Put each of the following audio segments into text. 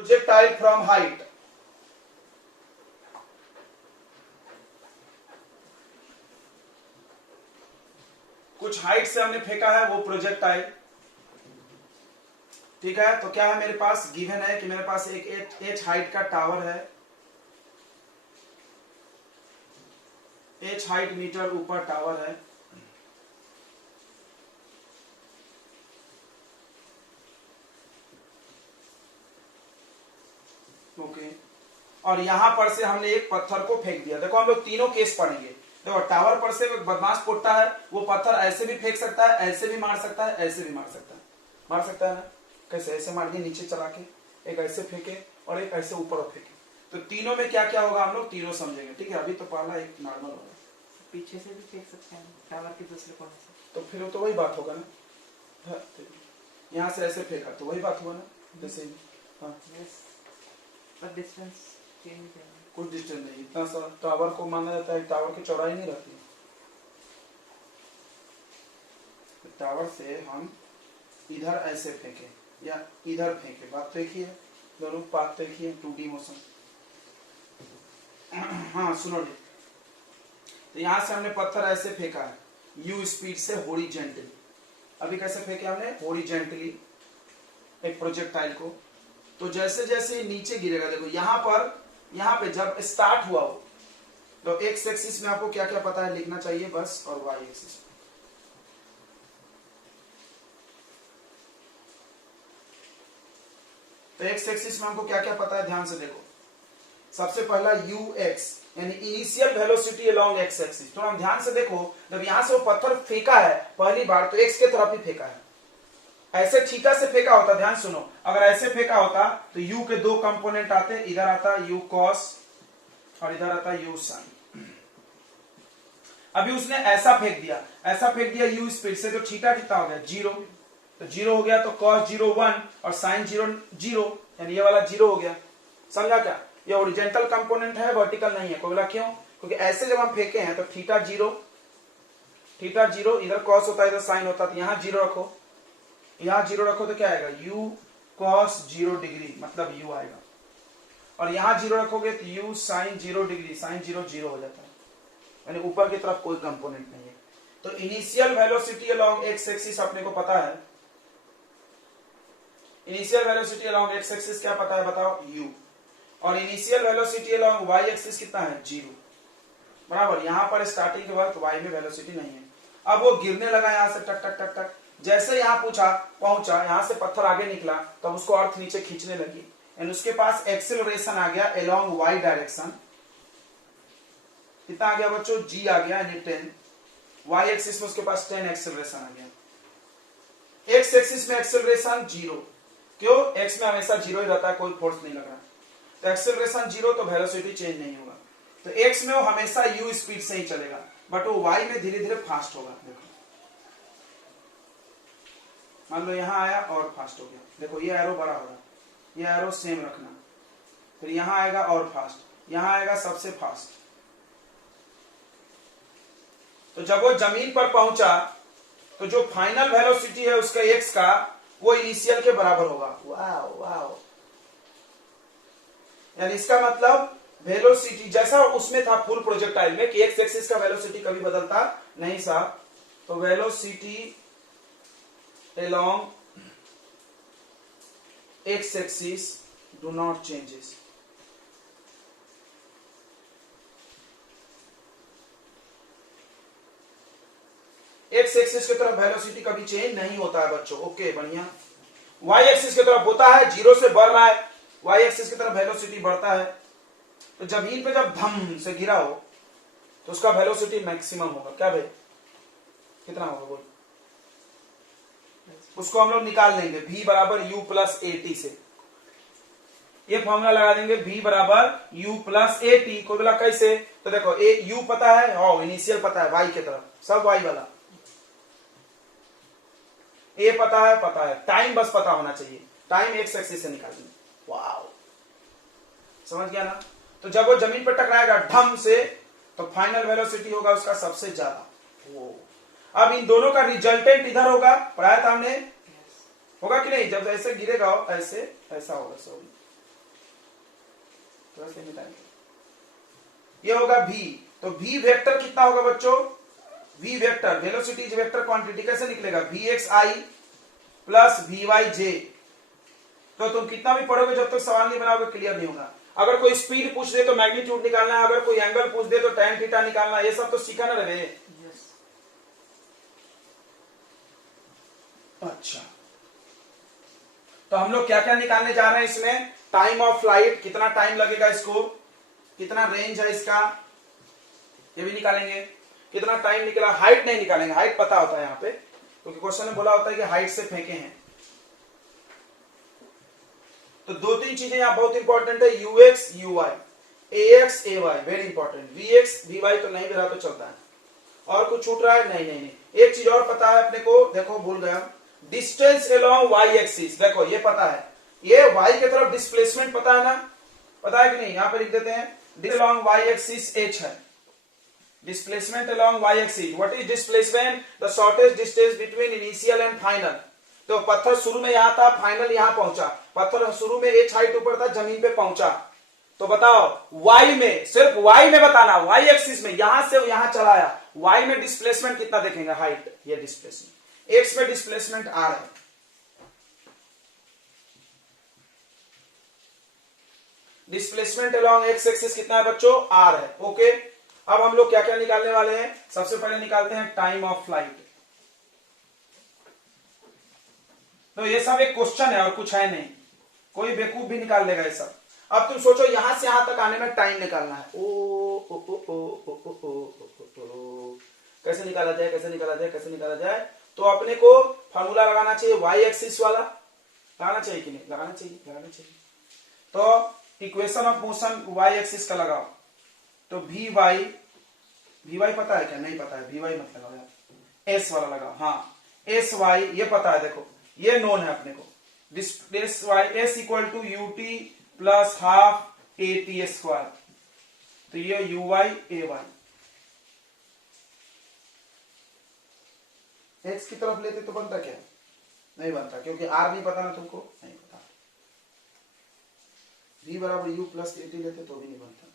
Projectile from height, कुछ height से हमने फेंका है वो प्रोजेक्टाइल, ठीक है। तो क्या है मेरे पास, गिवन है कि मेरे पास एक एच हाइट का टावर है, एच हाइट मीटर ऊपर टावर है, ओके। और यहां पर से हमने एक पत्थर को फेंक दिया। देखो हम लोग तीनों केस पढ़ेंगे। देखो टावर पर से बदमाश पोट्टा है, वो पत्थर ऐसे भी फेंक सकता है, ऐसे भी मार सकता है, ऐसे भी मार सकता है ना। कैसे, ऐसे मार दिया नीचे चला के, एक ऐसे फेंके और एक ऐसे ऊपर फेंके। तो तीनों में क्या क्या होगा हम लोग तीनों समझेंगे, ठीक है। अभी तो पहला एक नॉर्मल होगा, पीछे से भी फेंक सकते हैं टावर के दूसरे कोने से, तो फिर तो वही बात होगा ना। यहाँ से ऐसे फेंका तो वही बात हुआ ना, जैसे हाँ पर डिस्टेंस चेंज है, कुछ डिस्टेंस नहीं, इतना सा टावर को माना जाता है, टावर की चौड़ाई नहीं रहती। टावर से हम इधर ऐसे फेंके या इधर फेंके, बात तो एक ही है, दोनों पाथ तो एक ही है, 2D मोशन। हाँ सुनो जी, तो यहां से हमने पत्थर ऐसे फेंका है यू स्पीड से हॉरिजॉन्टली। अभी कैसे फेंके हमने, हॉरिजॉन्टली एक प्रोजेक्टाइल को। तो जैसे जैसे नीचे गिरेगा, देखो यहाँ पे जब स्टार्ट हुआ हो तो एक्स एक्सिस में आपको क्या क्या पता है लिखना चाहिए बस, और वाई एक्सिस। तो एक्स एक्सिस में हमको क्या क्या पता है, ध्यान से देखो। सबसे पहला यू एक्स यानी initial velocity along x axis. थोड़ा ध्यान से देखो, जब यहां से वो पत्थर फेंका है पहली बार तो एक्स के तरफ ही फेंका है, ऐसे थीटा से फेंका होता, ध्यान सुनो, अगर ऐसे फेंका होता तो u के दो कंपोनेंट आते, इधर आता u cos और इधर आता u sin। अभी उसने ऐसा फेंक दिया u स्पीड से, तो थीटा कितना हो गया 0, तो 0 हो गया, तो cos 0 1 और sin 0 0, यानी ये वाला 0 हो गया। समझा क्या, ये ओरिजेंटल कंपोनेंट है, वर्टिकल नहीं है। कोई बोला क्यों, क्योंकि ऐसे जब हम फेंके हैं तो थीटा 0 इधर cos होता है इधर sin होता है, तो यहाँ 0 रखो, यहाँ 0 रखो तो क्या आएगा u cos 0 डिग्री, मतलब u आएगा। और यहाँ 0 रखोगे तो u sin 0 डिग्री, sin 0 0 हो जाता है, यानी ऊपर की तरफ कोई कंपोनेंट नहीं है। तो initial velocity along x axis अपने को पता है, initial velocity along x axis क्या पता है बताओ, u। और initial velocity along y axis कितना है 0, बराबर। यहां पर स्टार्टिंग के वक्त y में वेलोसिटी नहीं है। अब वो गिरने लगा यहां से टक टक टक टक, जैसे यहां पहुंचा यहां से पत्थर आगे निकला तब उसको अर्थ नीचे खींचने लगी, एंड उसके पास एक्सेलरेशन आ गया अलोंग वाई डायरेक्शन। कितना आ गया बच्चों, g आ गया यानी 10। वाई एक्सिस में उसके पास 10 एक्सेलरेशन आ गया। एक्स एक्सिस में एक्सेलरेशन 0, क्यों, एक्स में हमेशा 0 ही रहता है, कोई फोर्स नहीं लग रहा, तो एक्सेलरेशन 0, तो वेलोसिटी चेंज नहीं होगा। तो एक्स में वो हमेशा u स्पीड से ही चलेगा, बट वो y में धीरे धीरे फास्ट होगा। देखो मान लो यहां आया और फास्ट हो गया, देखो ये एरो बड़ा होगा, ये एरो सेम रखना, फिर यहां आएगा और फास्ट, यहां आएगा सबसे फास्ट। तो जब वो जमीन पर पहुंचा तो जो फाइनल वेलोसिटी है उसका एक्स का, वो इनिशियल के बराबर होगा। वाओ वाओ, यानी इसका मतलब वेलोसिटी जैसा उसमें था फुल प्रोजेक्टाइल में कि एक्स एक्सिस का वेलोसिटी कभी बदलता नहीं साहब, तो velocity along x axis do not changes। x axis की तरफ वेलोसिटी कभी चेंज नहीं होता है बच्चों, ओके बढ़िया। y एक्सिस की तरफ होता है, 0 से बढ़ रहा है, y एक्सिस की तरफ वेलोसिटी बढ़ता है। तो जमीन पे जब धम से गिरा हो तो उसका वेलोसिटी मैक्सिमम होगा, क्या भाई कितना होगा बोल, उसको हम लोग निकाल लेंगे v बराबर u प्लस ए टी से, ये फॉर्मूला लगा देंगे v बराबर u प्लस ए टी। को बोला कैसे, तो देखो u पता है और इनिशियल पता है y के तरफ, सब y वाला, a पता है, टाइम बस पता होना चाहिए, टाइम एक्स एक्सिस से निकाल देंगे। वाओ, समझ गया ना। तो जब वो जमीन पर टकराएगा ढम से तो फाइनल वेलोसिटी होगा उसका सबसे ज्यादा। अब इन दोनों का रिजल्टेंट इधर होगा, पढ़ाया था हमने, होगा कि नहीं, जब ऐसे गिरेगा ऐसे ऐसा होगा, सॉरी तो ऐसे मिटाएंगे। ये होगा v, तो v वेक्टर कितना होगा बच्चों, v vector velocity is vector quantity, कैसे निकलेगा vxi प्लस vyj। तो तुम कितना भी पढ़ोगे जब तक सवाल नहीं बनाओगे क्लियर नहीं होगा। अगर कोई स्पीड पूछ दे तो मैग्नीट्यूड निकालना है, अगर कोई एंगल पूछ दे तो tan थीटा निकालना है, ये सब तो सीखा ना रे। यस। अच्छा, तो हम लोग क्या क्या निकालने जा रहे हैं इसमें, टाइम ऑफ फ्लाइट, कितना टाइम लगेगा इसको, कितना रेंज है इसका, ये भी निकालेंगे, कितना टाइम निकला। हाइट नहीं निकालेंगे, हाइट पता होता है यहाँ पे, क्योंकि क्वेश्चन में बोला होता है कि हाइट से फेंके हैं। तो दो तीन चीजें यहाँ बहुत इंपॉर्टेंट है, ux uy, ax ay very important, vx vy तो नहीं रहा तो चलता है। और कुछ छूट रहा है, नहीं नहीं नहीं। एक चीज और पता है अपने को, देखो भूल गया, डिस्टेंस अलोंग y एक्सिस, देखो ये पता है, ये y की तरफ डिस्प्लेसमेंट पता है ना, पता है कि नहीं, यहाँ पे लिख देते हैं अलोंग y एक्सिस h है, displacement along y axis. What is displacement, the shortest distance between initial and final. तो पत्थर शुरू में यहां था, फाइनल यहां पहुंचा, पत्थर शुरू में h हाइट ऊपर था, जमीन पे पहुंचा, तो बताओ y में, सिर्फ y में बताना, y एक्सिस में यहां से यहां चला आया, y में डिस्प्लेसमेंट कितना देखेंगे, हाइट, ये डिस्प्लेसमेंट, x में डिस्प्लेसमेंट r है। डिस्प्लेसमेंट अलोंग x एक्सिस कितना है बच्चों, r है। ओके, अब हम लोग क्या क्या निकालने वाले हैं, सबसे पहले निकालते हैं टाइम ऑफ फ्लाइट। तो ये सब एक क्वेश्चन है और कुछ है नहीं, कोई बेवकूफ भी निकाल लेगा ये सब। अब तुम सोचो यहां से यहां तक आने में टाइम निकालना है, कैसे निकाला जाए, कैसे निकाला जाए, कैसे निकाला जाए। तो अपने को फॉर्मूला लगाना चाहिए y एक्सिस वाला, लगाना चाहिए कि नहीं, लगाना चाहिए, लगाना चाहिए। तो equation of motion y axis का लगाओ, तो vy पता है क्या, नहीं पता है, vy मत लगाओ, s वाला लगाओ, हाँ sy ये पता है, देखो ये नोन है अपने को, s equal to ut plus half at square, तो ये uy ay, x की तरफ लेते तो बनता क्या, नहीं बनता, क्योंकि r नहीं पता ना तुमको, नहीं पता। v बराबर u प्लस at लेते तो भी नहीं बनता।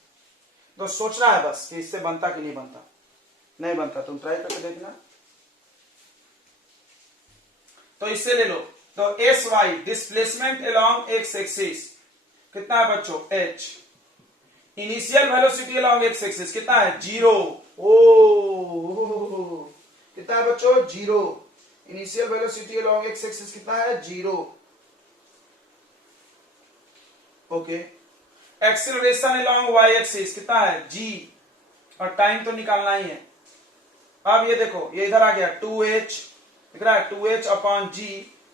तो सोचना है बस कि इससे बनता कि नहीं बनता, नहीं बनता, तुम ट्राई करके देखना। तो इससे ले लो, तो s y displacement along x axis कितना है बच्चों, h, initial velocity along x axis कितना है, 0, कितना है बच्चों, 0, initial velocity along x axis कितना है, 0। Okay, acceleration along y axis कितना है, g, और टाइम तो निकालना ही है। अब ये देखो, ये इधर आ गया 2h, दिख रहा है 2h upon g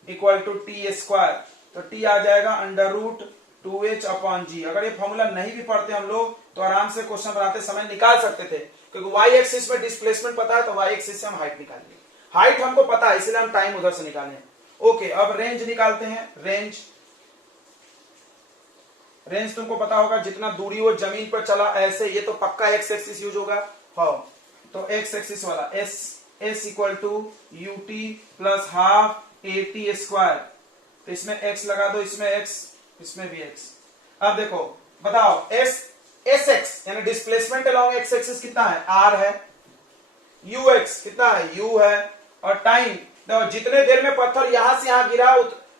equal to t square, तो t आ जाएगा under root 2h upon g। अगर ये फॉर्मूला नहीं भी पढ़ते हम लोग तो आराम से क्वेश्चन बनाते समय निकाल सकते थे, क्योंकि y एक्सिस में डिस्प्लेसमेंट पता है, तो y एक्सिस से हम हाइट निकालेंगे, हाइट हमको पता है इसलिए हम टाइम उधर से निकालें। ओके, अब रेंज निकालते हैं, रेंज तुमको पता होगा, जितना दूरी वो जमीन पर चला ऐसे, ये तो पक्का x एक्सिस यूज होगा, हाँ, तो x एक्सिस वाला s equal to ut plus half at square, तो इसमें x लगा दो, इसमें x, इसमें भी x। अब देखो बताओ sx यानी डिस्प्लेसमेंट अलोंग x एक्सिस कितना है, r है, ux कितना है, u है, और टाइम, तो जितने देर में पत्थर यहां से यहां गिरा,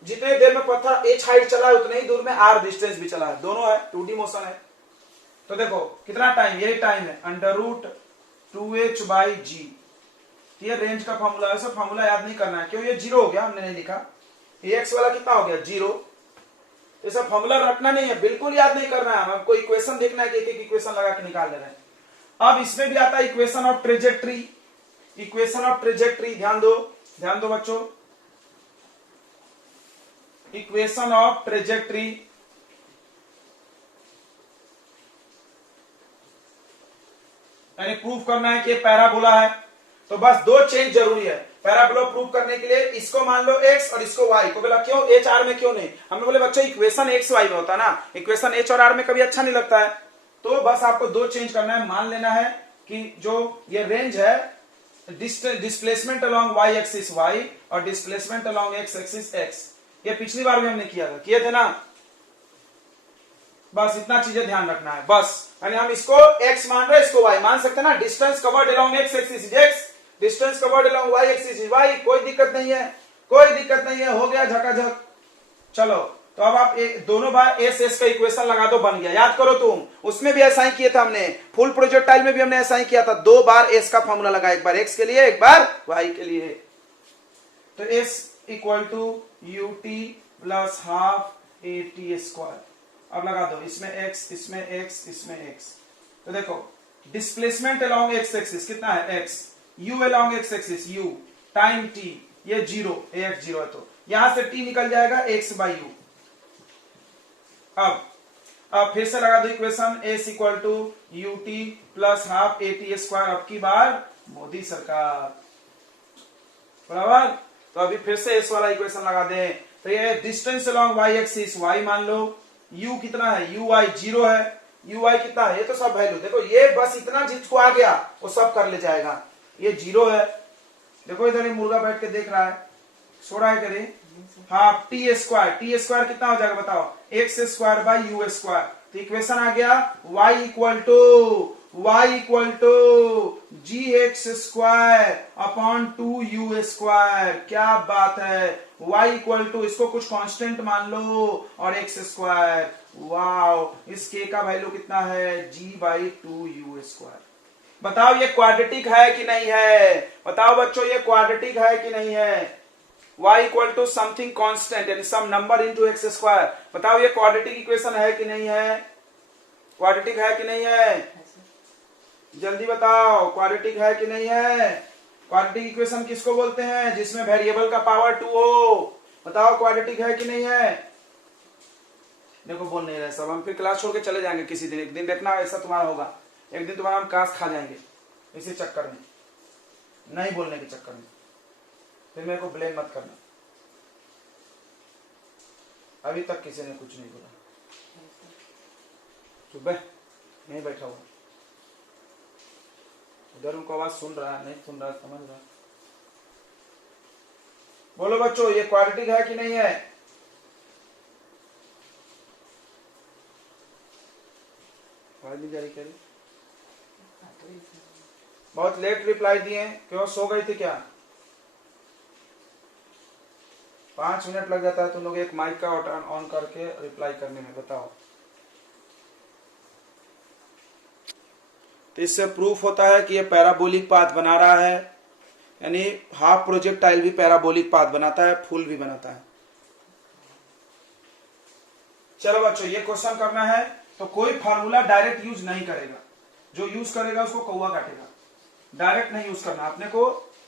जितने देर में पत्थर h हाइट चला है उतने ही दूर में r डिस्टेंस भी चला है, दोनों है, 2D मोशन है। तो देखो कितना टाइम, यही टाइम है under root 2h by g। ये रेंज का फॉर्मूला है, सब फॉर्मूला याद नहीं करना है, क्यों ये 0 हो गया, हमने नहीं लिखा, ये x वाला कितना हो गया, 0। ये सब फॉर्मूला रटना नहीं है, बिल्कुल याद नहीं करना है, हमको इक्वेशन देखना है कि एक एक इक्वेशन लगा के निकाल ले रहे हैं। अब इसमें भी आता है equation of trajectory, equation of trajectory, ध्यान दो बच्चों, इक्वेशन ऑफ ट्रेजेक्ट्री, यानी प्रूफ करना है कि पैराबोला है, तो बस दो चेंज जरूरी है पैराबोला प्रूफ करने के लिए। इसको मान लो x और इसको y को, बोला क्यों h r में क्यों नहीं, हमने बोले बच्चों इक्वेशन x y में होता ना, इक्वेशन h और r में कभी अच्छा नहीं लगता है, तो बस आपको दो चेंज करना है, मान लेना है कि जो ये रेंज है, displacement along y axis y और displacement along x axis x, ये पिछली बार भी हमने किया था, किए थे ना, बस इतना चीजें ध्यान रखना है बस। यानी हम इसको x मान रहे हैं, इसको y मान सकते हैं ना। Distance covered along x axis is x, distance covered along y axis is y। कोई दिक्कत नहीं है, कोई दिक्कत नहीं है, हो गया झकाझक। चलो तो अब आप दोनों बार एस एस का इक्वेशन लगा दो, बन गया। याद करो तुम, उसमें भी ऐसा ही किया था हमने, फुल प्रोजेक्टाइल में भी हमने ऐसा ही किया था। 2 बार एस का फॉर्मूला लगा, एक बार एक्स के लिए, एक बार वाई के लिए। तो s equal to u t plus half a t square. अब लगा दो, इसमें एक्स, इसमें एक्स, इसमें एक्स। तो देखो डिस्प्लेसमेंट अलोंग एक्स एक्सिस कितना है x, you along x axis you, time T, ये 0, एक्स 0 है तो यहां से टी निकल जाएगा एक्स बाई यू। अब फिर से लगा दो equation, s equal to u t plus half a t square. अब की बार मोदी सरकार, बराबर। तो अभी फिर से एस वाला इक्वेशन लगा दें। तो ये distance along y axis, y मान लो, u कितना है, यू वाई 0 है, यू वाई कितना है, ये तो सब वैल्यू देखो, ये बस इतना जिसको आ गया वो सब कर ले जाएगा। ये 0 है, देखो इधर ही मुर्गा बैठ के देख रहा है, सो रहा है करे। हाँ टी स्क्वायर, टी स्क्वायर कितना हो जाएगा बताओ, x square by u square. तो इक्वेशन आ गया y equal to g x square upon 2u square. क्या बात है, y इक्वल टू, इसको कुछ कांस्टेंट मान लो, और एक्स स्क्वायर। वाओ, इस k का वैल्यू कितना है, g बाई 2u स्क्वायर। बताओ ये क्वाड्रेटिक है कि नहीं है, बताओ बच्चों ये क्वाड्रेटिक है कि नहीं है। y equal to something constant यानी some number into x square. बताओ ये क्वाड्रेटिक इक्वेशन है कि नहीं है, क्वाड्रेटिक है कि नहीं है, जल्दी बताओ, क्वाड्रेटिक है कि नहीं है। क्वाड्रेटिक इक्वेशन किसको बोलते हैं, जिसमें वेरिएबल का पावर 2 हो। बताओ क्वाड्रेटिक है कि नहीं है। देखो बोल नहीं रहे सब, हम फिर क्लास छोड़ के चले जाएंगे किसी दिन, एक दिन देखना ऐसा तुम्हारा होगा, एक दिन तुम्हारा हम कास खा जाएंगे इसी चक्कर में, नहीं बोलने के चक्कर में। फिर मेरे को ब्लेम मत करना, अभी तक किसी ने कुछ नहीं बोला। सुबह नहीं बैठा हुआ, उधर उनको आवाज सुन रहा है, नहीं सुन रहा, समझ रहा। बोलो बच्चों ये क्वाड्रेटिक है कि नहीं है। आवाज नहीं जारी करी, बहुत लेट रिप्लाई दिए, क्यों सो गई थी क्या। 5 मिनट लग जाता है तुम लोग एक माइक का ऑन करके रिप्लाई करने में, बताओ। तो इससे प्रूफ होता है कि ये पैराबोलिक पाथ बना रहा है, यानी हाफ प्रोजेक्टाइल भी पैराबोलिक पाथ बनाता है, फुल भी बनाता है। चलो बच्चों ये क्वेश्चन करना है, तो कोई फार्मूला डायरेक्ट यूज नहीं करेगा, जो यूज करेगा उसको कौवा काटेगा। डायरेक्ट नहीं यूज करना, अपने को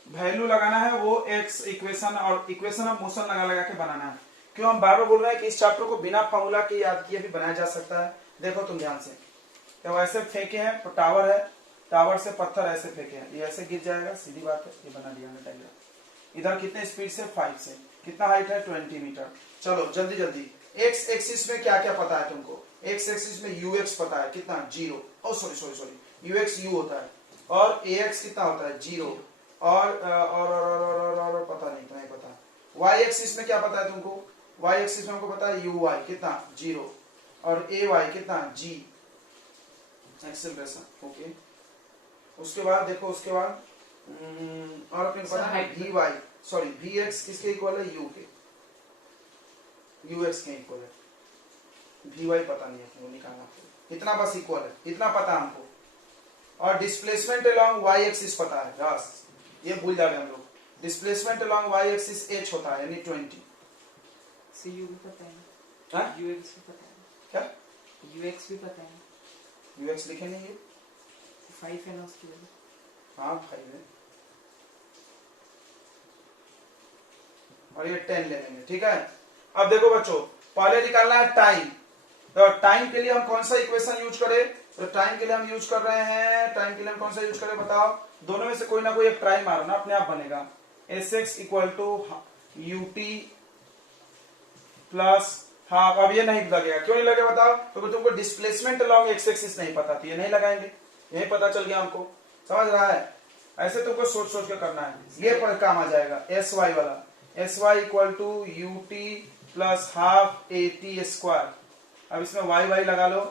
वैल्यू लगाना है, वो एक्स इक्वेशन और इक्वेशन ऑफ मोशन लगा लगा के बनाना है। क्यों हम बार बार बोल रहे हैं कि इस चैप्टर को बिना फार्मूला के याद किए भी बनाया जा सकता है। देखो तुम ध्यान से, तो ऐसे फेंके हैं, तो टावर है, टावर से पत्थर ऐसे फेंके हैं, ये ऐसे गिर जाएगा, सीधी बात है, ये बना दिया हमने डायग्राम। इधर कितने स्पीड से, 5 से, कितना हाइट है 20 मीटर। चलो जल्दी जल्दी, एक्स एक्सिस में क्या क्या पता है तुमको, एक्स एक्सिस में यूएक्स पता है कितना, 0, ओ सॉरी यूएक्स यू होता है, और एएक्स कितना होता है 0, और पता नहीं, तो नहीं पता। वाई एक्सिस में क्या पता है तुमको, वाई एक्सिस में हमको पता है यू वाई कितना 0, और ए वाई कितना g एक्सेलरेशन। ओके, उसके बाद देखो, उसके बाद और अपने पता है v y, sorry v x किसके इक्वल है, यू के, यू एक्स के इक्वल है, वी वाई पता नहीं है, वो निकालना, इतना बस इक्वल है, इतना पता हमको। और डिस्प्लेसमेंट अलोंग वाई एक्सिस पता है, बस ये भूल जाओगे हम लोग। Displacement along y axis h होता है यानी 20। यू भी पता है, हाँ? यूएक्स भी पता है, क्या यूएक्स भी पता है, यूएक्स लिखे नहीं है, 5 है ना उसकी वजह। हाँ 5 है, और ये 10 ले लेंगे, ठीक है। अब देखो बच्चों, पहले निकालना है टाइम। तो टाइम के लिए हम कौन सा इक्वेशन यूज करें, तो टाइम के लिए हम यूज कर रहे हैं, टाइम के लिए हम कौन सा यूज करें बताओ, दोनों में से कोई ना कोई एक ट्राई मारो ना, अपने आप बनेगा। S x equal to u t plus half. अब ये नहीं लगेगा, क्यों नहीं लगेगा बताओ, क्योंकि तुमको डिस्प्लेसमेंट अलोंग एक्स एक्सिस नहीं पता थी, ये नहीं लगाएंगे, यही पता चल गया हमको, समझ रहा है। ऐसे तुमको सोच सोच के करना है, ये पर काम आ जाएगा एस वाई वाला, s y equal to u t plus half a t square. अब इसमें वाई वाई लगा लो।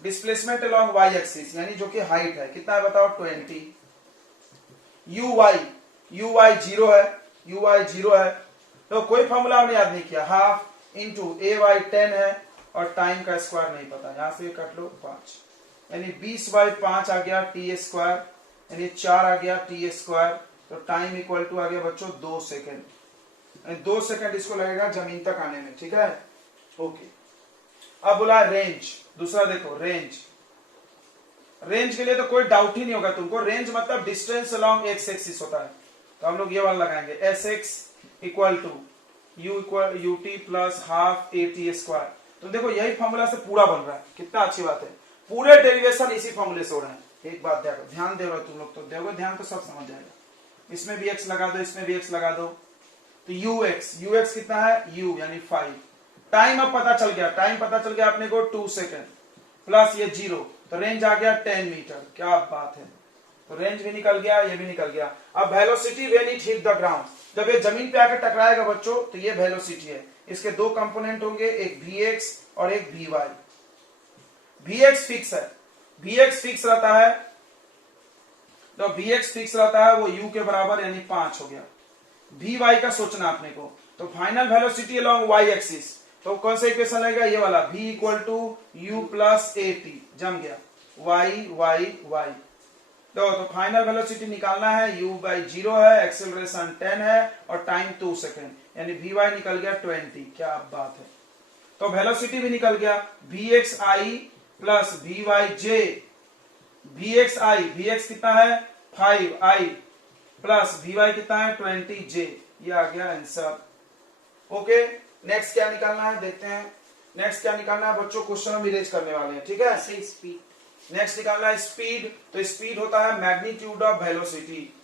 डिस्प्लेसमेंट अलोंग वाई एक्सिस यानी जो कि हाइट है, कितना है बताओ 20। यू वाई 0 है, यू वाई 0 है, तो कोई फॉर्मूला हमने याद नहीं किया। हाफ इंटू ए वाई 10 है और टाइम का स्क्वायर नहीं पता, यहां से काट लो 5, यानी 20/5 आ गया टी स्क्वायर, यानी 4 आ गया टी स्क्वायर। तो टाइम इक्वल टू आ गया बच्चों 2 सेकेंड, 2 सेकेंड इसको लगेगा जमीन तक आने में, ठीक है। ओके, अब बोला रेंज, दूसरा देखो रेंज। रेंज के लिए तो कोई डाउट ही नहीं होगा तुमको, रेंज मतलब डिस्टेंस अलोंग एक्स एक्सिस होता है, तो हम लोग ये वाला लगाएंगे s x equal to u t plus half a t square. तो देखो यही फॉर्मूला से पूरा बन रहा है, कितना अच्छी बात है, पूरे डेरिवेशन इसी फॉर्मूले से हो रहे हैं। एक बात ध्यान दे रहे हो तुम लोग, तो देखो ध्यान तो सब समझ जाएगा। इसमें भी एक्स लगा दो, इसमें भी एक्स लगा दो, तो यू एक्स कितना है u यानी 5। टाइम अब पता चल गया, टाइम पता चल गया अपने को 2 सेकेंड प्लस ये 0, तो रेंज आ गया 10 मीटर, क्या बात है। तो रेंज भी निकल गया, ये भी निकल गया। अब velocity when it hit the ground, जब ये जमीन पे आकर टकराएगा बच्चों, तो ये वेलोसिटी है। इसके दो कंपोनेंट होंगे, एक vx और एक vy। vx फिक्स है, vx फिक्स रहता है, तो vx फिक्स रहता है वो u के बराबर यानी 5 हो गया। vy का सोचना अपने को, तो final velocity along y axis, तो कौन सा इक्वेशन लगेगा, ये वाला v equal to u plus a t, जम गया y y y। तो फाइनल वेलोसिटी निकालना है, u/0 है, एक्सेलरेशन 10 है और टाइम 2 सेकेंड, यानी vy निकल गया 20, क्या बात है। तो वेलोसिटी भी निकल गया, vxi प्लस vyj, vx कितना है 5i प्लस vy कितना है 20j, ये आ गया आंसर। ओके, नेक्स्ट क्या निकालना है देखते हैं। नेक्स्ट क्या निकालना है बच्चों, क्वेश्चन हम इरेज करने वाले हैं, ठीक है। स्पीड, नेक्स्ट निकालना है स्पीड, तो स्पीड होता है मैग्नीट्यूड ऑफ वेलोसिटी।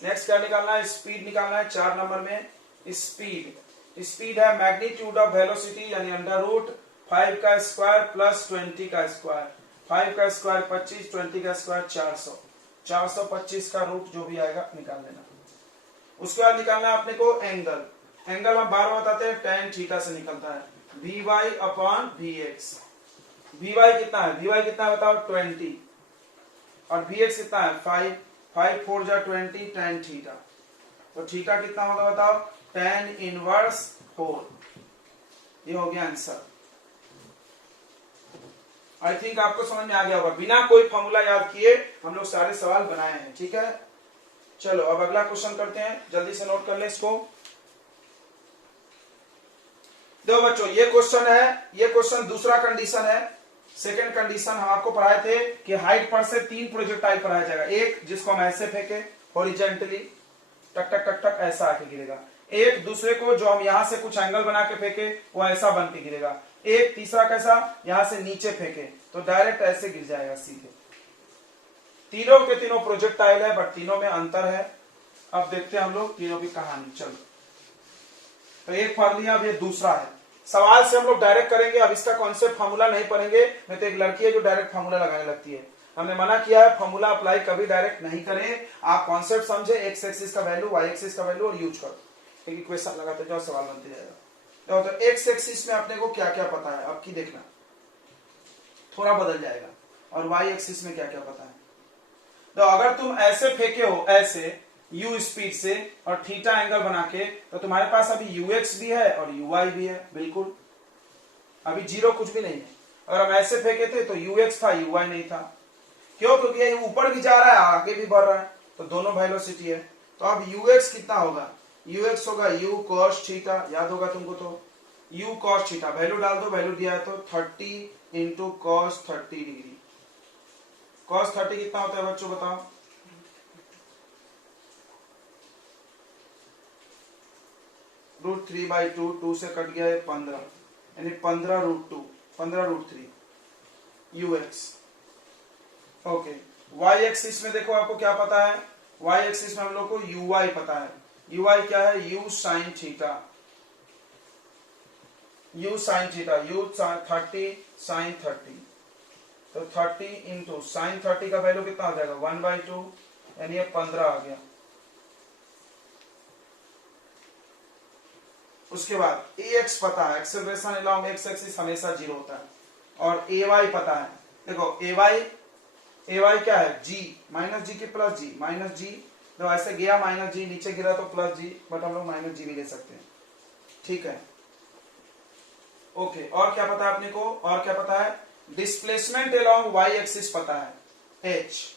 नेक्स्ट क्या निकालना है, स्पीड निकालना है 4 नंबर में। स्पीड है मैग्नीट्यूड ऑफ वेलोसिटी यानी √5 का स्क्वायर प्लस 20 का स्क्वायर, 5 का स्क्वायर 25, 20 का स्क्वायर 400, 425 का रूट जो भी आएगा निकाल लेना। उसके बाद निकालना है अपने को एंगल। एंगल हम बार बताते हैं tan थीटा से निकलता है, vy/vx। vy कितना है, बताओ 20 और vx कितना है 5, 5 4 जा 20 tan थीटा, तो थीटा कितना होगा बताओ tan इनवर्स 4, ये हो गया आंसर। आई थिंक आपको समझ में आ गया होगा, बिना कोई फॉर्मूला याद किए हम लोग सारे सवाल बनाए हैं, ठीक है। चलो अब अगला क्वेश्चन करते हैं, जल्दी से नोट कर ले इसको। देखो बच्चों ये क्वेश्चन है, ये क्वेश्चन दूसरा कंडीशन है। सेकंड कंडीशन हम आपको पढ़ाए थे कि हाइट पर से 3 प्रोजेक्टाइल पढ़ाया जाएगा, एक जिसको हम ऐसे फेंके हॉरिजेंटली टक टक टक टक ऐसा आके गिरेगा, एक दूसरे को जो हम यहां से कुछ एंगल बना के फेंके वो ऐसा बन के गिरेगा, एक तीसरा कैसा यहां से नीचे फेंके तो डायरेक्ट ऐसे गिर जाएगा सीधे। तीनों के तीनों प्रोजेक्टाइल है बट तीनों में अंतर है। अब देखते हैं हम लोग तीनों की कहानी। चलो तो एक पढ़ लिया, अब ये दूसरा है। सवाल से हम लोग डायरेक्ट करेंगे, अब इसका कॉन्सेप्ट फार्मूला नहीं पढ़ेंगे। मैं तो एक लड़की है जो डायरेक्ट फार्मूला लगाने लगती है, हमने मना किया है फार्मूला अप्लाई कभी डायरेक्ट नहीं करें। आप कॉन्सेप्ट समझे, एक्स एक्सिस का वैल्यू, वाई एक्सिस का वैल्यू और यूज करो, एक इक्वेशन लगाते जाओ, सवाल बनते जाएगा। तो एक्स एक्सिस में अपने को क्या क्या पता है अब की देखना, थोड़ा बदल जाएगा, और वाई एक्सिस में क्या क्या पता है। तो अगर तुम ऐसे फेंके हो ऐसे u स्पीड से और थीटा एंगल बना के, तो तुम्हारे पास अभी ux भी है और uy भी है, बिल्कुल अभी जीरो कुछ भी नहीं है। अगर हम ऐसे फेंके थे तो ux था, uy नहीं था। क्यों? क्योंकि ये ऊपर भी जा रहा है आगे भी बढ़ रहा है, तो दोनों वेलोसिटी है। तो अब ux कितना होगा, ux होगा u cos थीटा, याद होगा तुमको, तो u cos थीटा वैल्यू डाल दो, वैल्यू दिया है तो 30 इंटू cos 30 डिग्री। cos 30 कितना होता है बच्चों बताओ, √3/2, 2 से कट गया है 15, यानी 15√2, 15√3 ux। ओके, y एक्सिस में देखो आपको क्या पता है, y एक्सिस में हम लोग को uy पता है। uy क्या है, u sin theta, u sin theta, u 30 sin 30, तो 30 इंटू साइन 30 का वैल्यू कितना हो जाएगा 1/2, यानी ये 15 आ गया। उसके बाद ax पता है, एक्सेलरेशन अलोंग x एक्सिस हमेशा 0 होता है, और ए वाई पता है। देखो ए वाई क्या है, जी माइनस जी की प्लस जी माइनस जी, तो ऐसे गया माइनस जी, नीचे गिरा तो प्लस जी, बट हम लोग माइनस जी भी ले सकते हैं, ठीक है। ओके, और क्या पता है अपने को, और क्या पता है, डिस्प्लेसमेंट अलोंग वाई एक्सिस पता है, एच।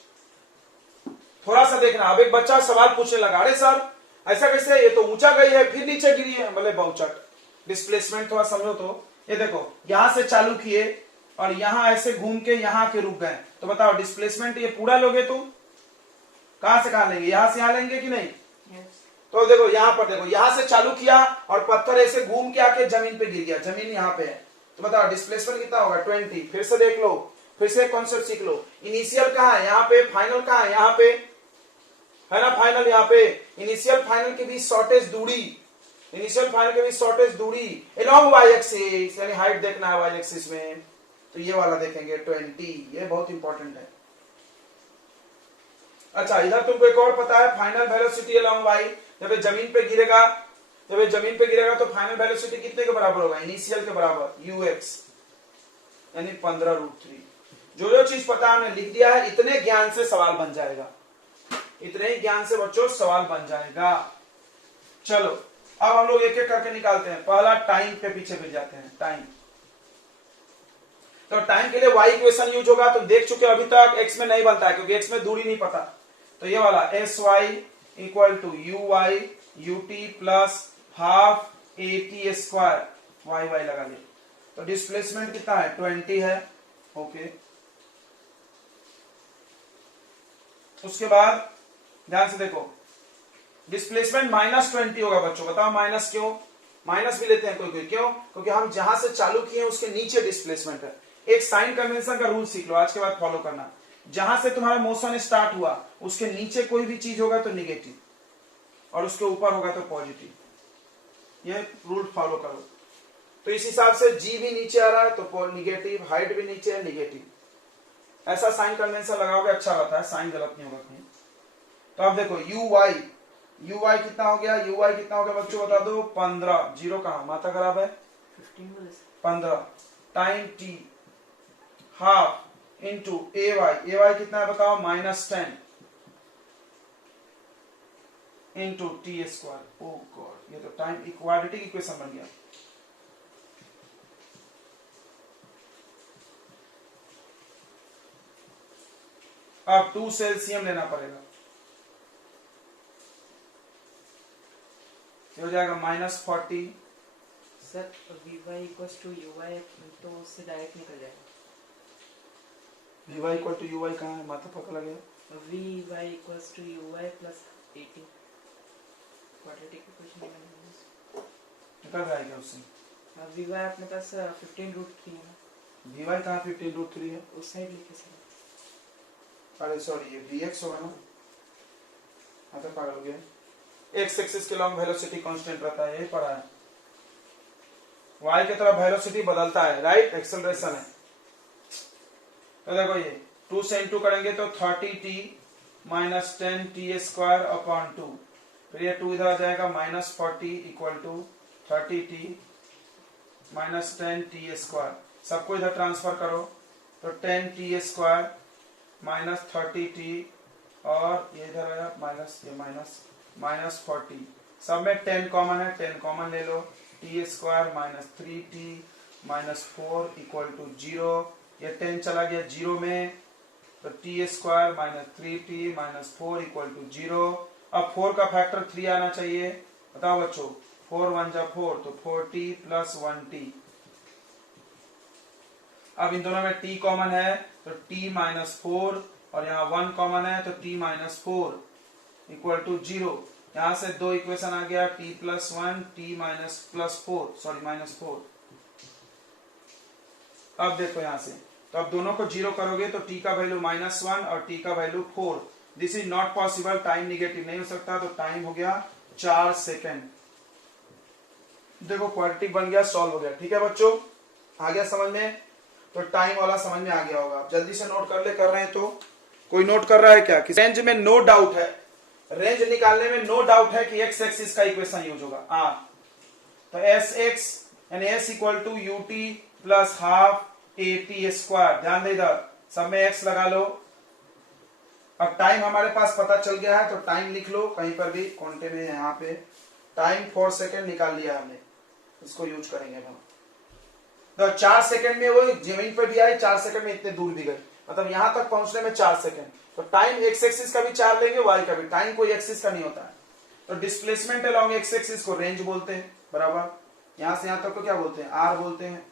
थोड़ा सा देखना, अब एक बच्चा सवाल पूछने लगा, अरे सर ऐसा कैसे, ये तो ऊंचा गई है फिर नीचे गिरी है, बोले बहुचट। डिस्प्लेसमेंट थोड़ा समझो तो, ये देखो यहां से चालू किए और यहां ऐसे घूम के यहां के रुक गए, तो बताओ डिस्प्लेसमेंट ये पूरा लोगे तो कहां से कहां लेंगे, यहां से यहां लेंगे कि नहीं? yes. तो देखो यहां पर, देखो यहां से चालू किया और पत्थर ऐसे घूम के आके जमीन पे गिर गया, जमीन यहां पे है, तो बताओ डिस्प्लेसमेंट कितना होगा, 20। फिर से देख लो, फिर से कॉन्सेप्ट सीख लो, इनिशियल कहां है यहाँ पे, फाइनल कहां है यहाँ पे, है ना फाइनल यहाँ पे, इनिशियल फाइनल के बीच शॉर्टेज दूरी, इनिशियल फाइनल के बीच शॉर्टेज दूरी अलोंग वाई एक्सिस, यानी हाइट देखना है वाई एक्सिस में, तो ये वाला देखेंगे 20, ये बहुत इंपॉर्टेंट है। अच्छा, इधर तुमको एक और पता है, फाइनल वेलोसिटी अलोंग वाई, जब ये जमीन पे गिरेगा, जब ये जमीन पे गिरेगा तो फाइनल वेलोसिटी कितने के बराबर होगा, इनिशियल के बराबर, ux, यानी 15√3। जो जो चीज पता है हमने लिख दिया है, इतने ज्ञान से सवाल बन जाएगा, इतने ही ज्ञान से बच्चों सवाल बन जाएगा। चलो अब हम लोग एक एक करके निकालते हैं। पहला टाइम पे पीछे फिर जाते हैं, टाइम। तो टाइम के लिए y इक्वेशन यूज होगा, तुम देख चुके हो अभी तक, x में नहीं बनता है क्योंकि x में दूरी नहीं पता, तो ये वाला sy equal to uy ut plus half at square y लगा ले, तो डिस्प्लेसमेंट कितना है, 20 है, ओके। उसके बाद ध्यान से देखो, डिस्प्लेसमेंट -20 होगा बच्चों, बताओ माइनस क्यों, माइनस भी लेते हैं कोई कोई, क्यों, क्योंकि हम जहां से चालू किए उसके नीचे डिस्प्लेसमेंट है। एक साइन कन्वेंशन का रूल सीख लो, आज के बाद फॉलो करना, जहां से तुम्हारा मोशन स्टार्ट हुआ उसके नीचे कोई भी चीज होगा तो निगेटिव और उसके ऊपर होगा तो पॉजिटिव, ये रूल फॉलो करो। तो इस हिसाब से जी भी नीचे आ रहा है तो निगेटिव, हाइट भी नीचे है निगेटिव, ऐसा साइन कन्वेंशन लगाओगे अच्छा होता है, साइन गलत नहीं होगा कहीं। तो अब देखो uy कितना हो गया, uy कितना हो गया बच्चों बता दो, 15, जीरो कहां, माथा खराब है, 15 time t half into ay कितना है बताओ, -10 इंटू टी स्क्वायर। ओ गॉड, ये तो टाइम इक्वालिटी इक्वेशन बन गया। अब 2 से एलसीएम लेना पड़ेगा, हो जाएगा -40। Sir vy equals to uy तो उससे डायरेक्ट निकल जाएगा, vy इक्वल टू uy कहाँ है, माथा पकड़ गया, vy equals to uy plus 18 quadratic equation निकल जाएगा उससे। vy अपने पास 15√3 है ना, vy कहाँ 15√3 है, उस साइड लिखे सर, अरे सॉरी ये vx होगा ना, माथा पागल हो गया, x एक्सिस के लॉन्ग वेलोसिटी कांस्टेंट रहता है, यही पढ़ा है, y की तरफ वेलोसिटी बदलता है, राइट, एक्सेलरेशन है। तो देखो ये 2 से इंटू करेंगे तो 30t minus 10t square upon 2, फिर ये 2 इधर आ जाएगा, -40 equal to 30t minus 10t square, सबको इधर ट्रांसफर करो तो 10t स्क्वायर माइनस 30t और ये इधर आया माइनस, ये माइनस 40, सब में 10 कॉमन है, 10 कॉमन ले लो, t square minus 3t minus 4 equal to 0, ये 10 चला गया 0 में, तो t square minus 3t minus 4 equal to 0। अब 4 का फैक्टर 3 आना चाहिए, बताओ बच्चों, 4 1 जा 4, तो 4t प्लस 1t। अब इन दोनों में t कॉमन है तो t माइनस 4 और यहाँ 1 कॉमन है तो t माइनस 4 इक्वल टू 0। यहां से 2 इक्वेशन आ गया, t plus 1 t minus plus 4, sorry minus 4। अब देखो यहां से, तो अब दोनों को 0 करोगे तो t का वैल्यू -1 और t का value 4, this is not possible, time negative नहीं हो सकता, तो टाइम हो गया 4 सेकेंड। देखो क्वाड्रेटिक बन गया, सॉल्व हो गया, ठीक है बच्चों, आ गया समझ में, तो टाइम वाला समझ में आ गया होगा, जल्दी से नोट कर ले, कर रहे हैं तो कोई नोट कर रहा है क्या, कि रेंज में नो डाउट है, रेंज निकालने में नो डाउट है कि x एक्सिस का इक्वेशन यूज होगा, तो एस एक्स यानी s equal to ut plus half 80 square. ध्यान दे इधर सब में x लगा लो। अब टाइम हमारे पास पता चल गया है तो टाइम लिख लो कहीं पर भी क्वांटे में। यहाँ पे टाइम 4 सेकेंड निकाल लिया हमने, इसको यूज करेंगे हम। तो 4 सेकेंड में वो जमीन पर भी आई, 4 सेकेंड में इतने दूर भी गई, मतलब यहां तक पहुंचने में 4 सेकेंड। तो टाइम एक्स एक्सिस का भी 4 लेंगे, वाई का भी। टाइम कोई एक्सिस का नहीं होता है। तो डिस्प्लेसमेंट अलोंग एक्स एक्सिस को रेंज बोलते हैं, बराबर। यहां से यहां तक को क्या बोलते हैं, आर बोलते हैं।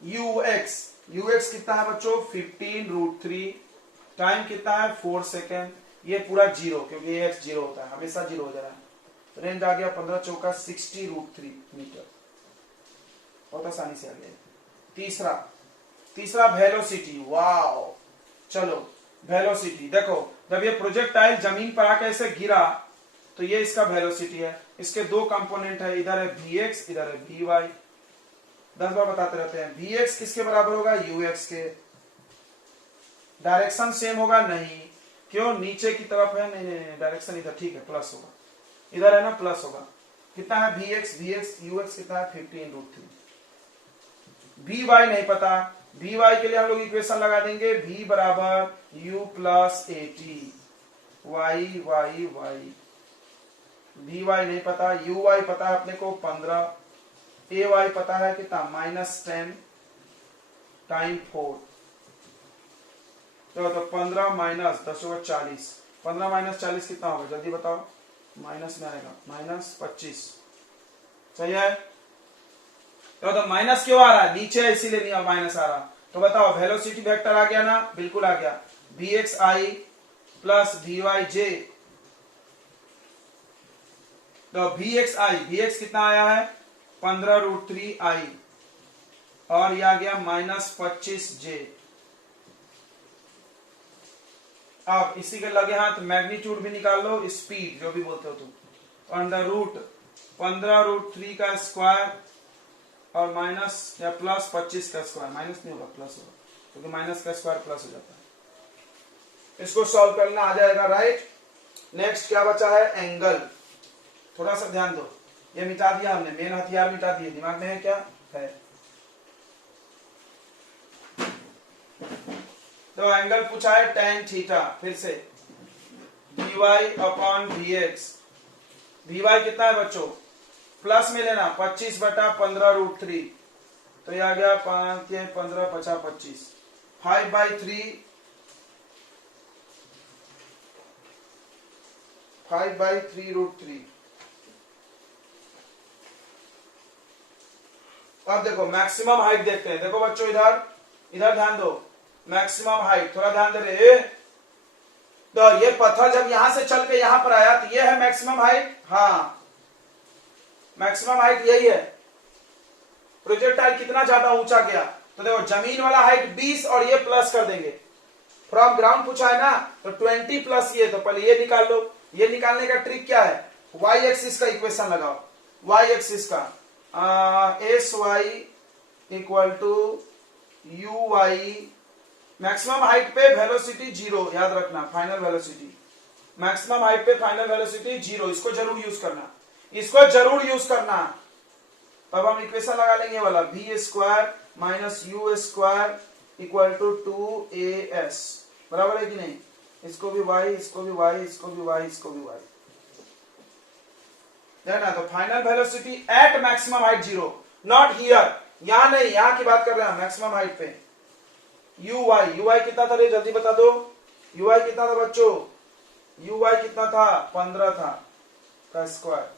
यूएक्स, यूएक्स कितना है बच्चों 15√3। टाइम कितना है 4 सेकेंड। ये पूरा जीरो, क्योंकि ये एक्स जीरो होता है, हमेशा जीरो हो जा रहा है। रेंज आ गया 15 चौका 60√3 मीटर। बहुत आसानी से आ गया। तीसरा वेलोसिटी। वाओ, चलो वेलोसिटी देखो, जब ये प्रोजेक्टाइल जमीन पर आके ऐसे गिरा तो ये इसका वेलोसिटी है। इसके दो कंपोनेंट है, इधर है vx, इधर है vy। 10 बार बताते रहते हैं। vx किसके बराबर होगा, ux के। डायरेक्शन सेम होगा, नहीं। क्यों, नीचे की तरफ है, नहीं डायरेक्शन इधर, ठीक है, प्लस होगा। इधर है ना, प्लस होगा। कितना है vx, ux कितना है 15√3। vy नहीं पता, vy के लिए हम लोग इक्वेशन लगा देंगे, v बराबर u plus 80 y y y। vy नहीं पता, uy पता है अपने को 15, ay पता है कितना -10 टाइम 4। तो 15 माइनस 10 होगा 40। 15 माइनस 40 कितना होगा, जल्दी बताओ। माइनस में आएगा, -25। सही है। तो माइनस क्यों आ रहा है, नीचे है इसीलिए नहीं माइनस आ रहा। तो बताओ वेलोसिटी वेक्टर आ गया ना, बिल्कुल आ गया। vxi plus vyj। तो vx कितना आया है 15√3i, और यह आ गया -25j। अब इसी के लगे हाथ मैग्नीट्यूड भी निकाल लो, स्पीड जो भी बोलते हो तुम। अंडर रूट 15√3 का स्क्वायर और माइनस या प्लस 25 का स्क्वायर। माइनस नहीं होगा, प्लस होगा, क्योंकि माइनस का स्क्वायर प्लस हो जाता है। इसको सॉल्व करना आ जाएगा, राइट। नेक्स्ट क्या बचा है, एंगल। थोड़ा सा ध्यान दो, ये मिटा दिया हमने, मेन हथियार मिटा दिए। दिमाग में है क्या है। तो एंगल पूछा है tan थीटा। फिर से dy अपॉन vx। vy कितना है बच्चों, प्लस में लेना 25/15√3। तो ये आ गया 5 15 50 25। 5/3 5/3√3। अब देखो मैक्सिमम हाइट देखते हैं। देखो बच्चों इधर ध्यान दो, मैक्सिमम हाइट थोड़ा ध्यान दे रहे। तो ये पत्थर जब यहां से चल के यहां पर आया तो ये है मैक्सिमम हाइट। हाँ, मैक्सिमम हाइट यही है। प्रोजेक्टाइल कितना ज्यादा ऊंचा गया, तो देखो जमीन वाला हाइट 20 और ये प्लस कर देंगे। फ्रॉम ग्राउंड पूछा है ना, तो 20 प्लस ये। तो पहले ये निकाल लो। ये निकालने का ट्रिक क्या है, वाई एक्सिस का इक्वेशन लगाओ। वाई एक्सिस का s y equal to u y. Maximum height पे वेलोसिटी 0, याद रखना, फाइनल वेलोसिटी। मैक्सिमम हाइट पे फाइनल वेलोसिटी 0, इसको जरूर यूज करना, इसको जरूर यूज करना। तब हम इक्वेशन लगा लेंगे वाला, v square minus u square equal to 2as, बराबर है कि नहीं। इसको भी y, इसको भी y, इसको भी y, इसको भी y, है ना। तो final velocity at maximum height 0, not here, यहां नहीं, यहां की बात कर रहे हैं मैक्सिमम हाइट पे। uy कितना था रे, जल्दी बता दो। uy कितना था बच्चों, uy कितना था 15 था का स्क्वायर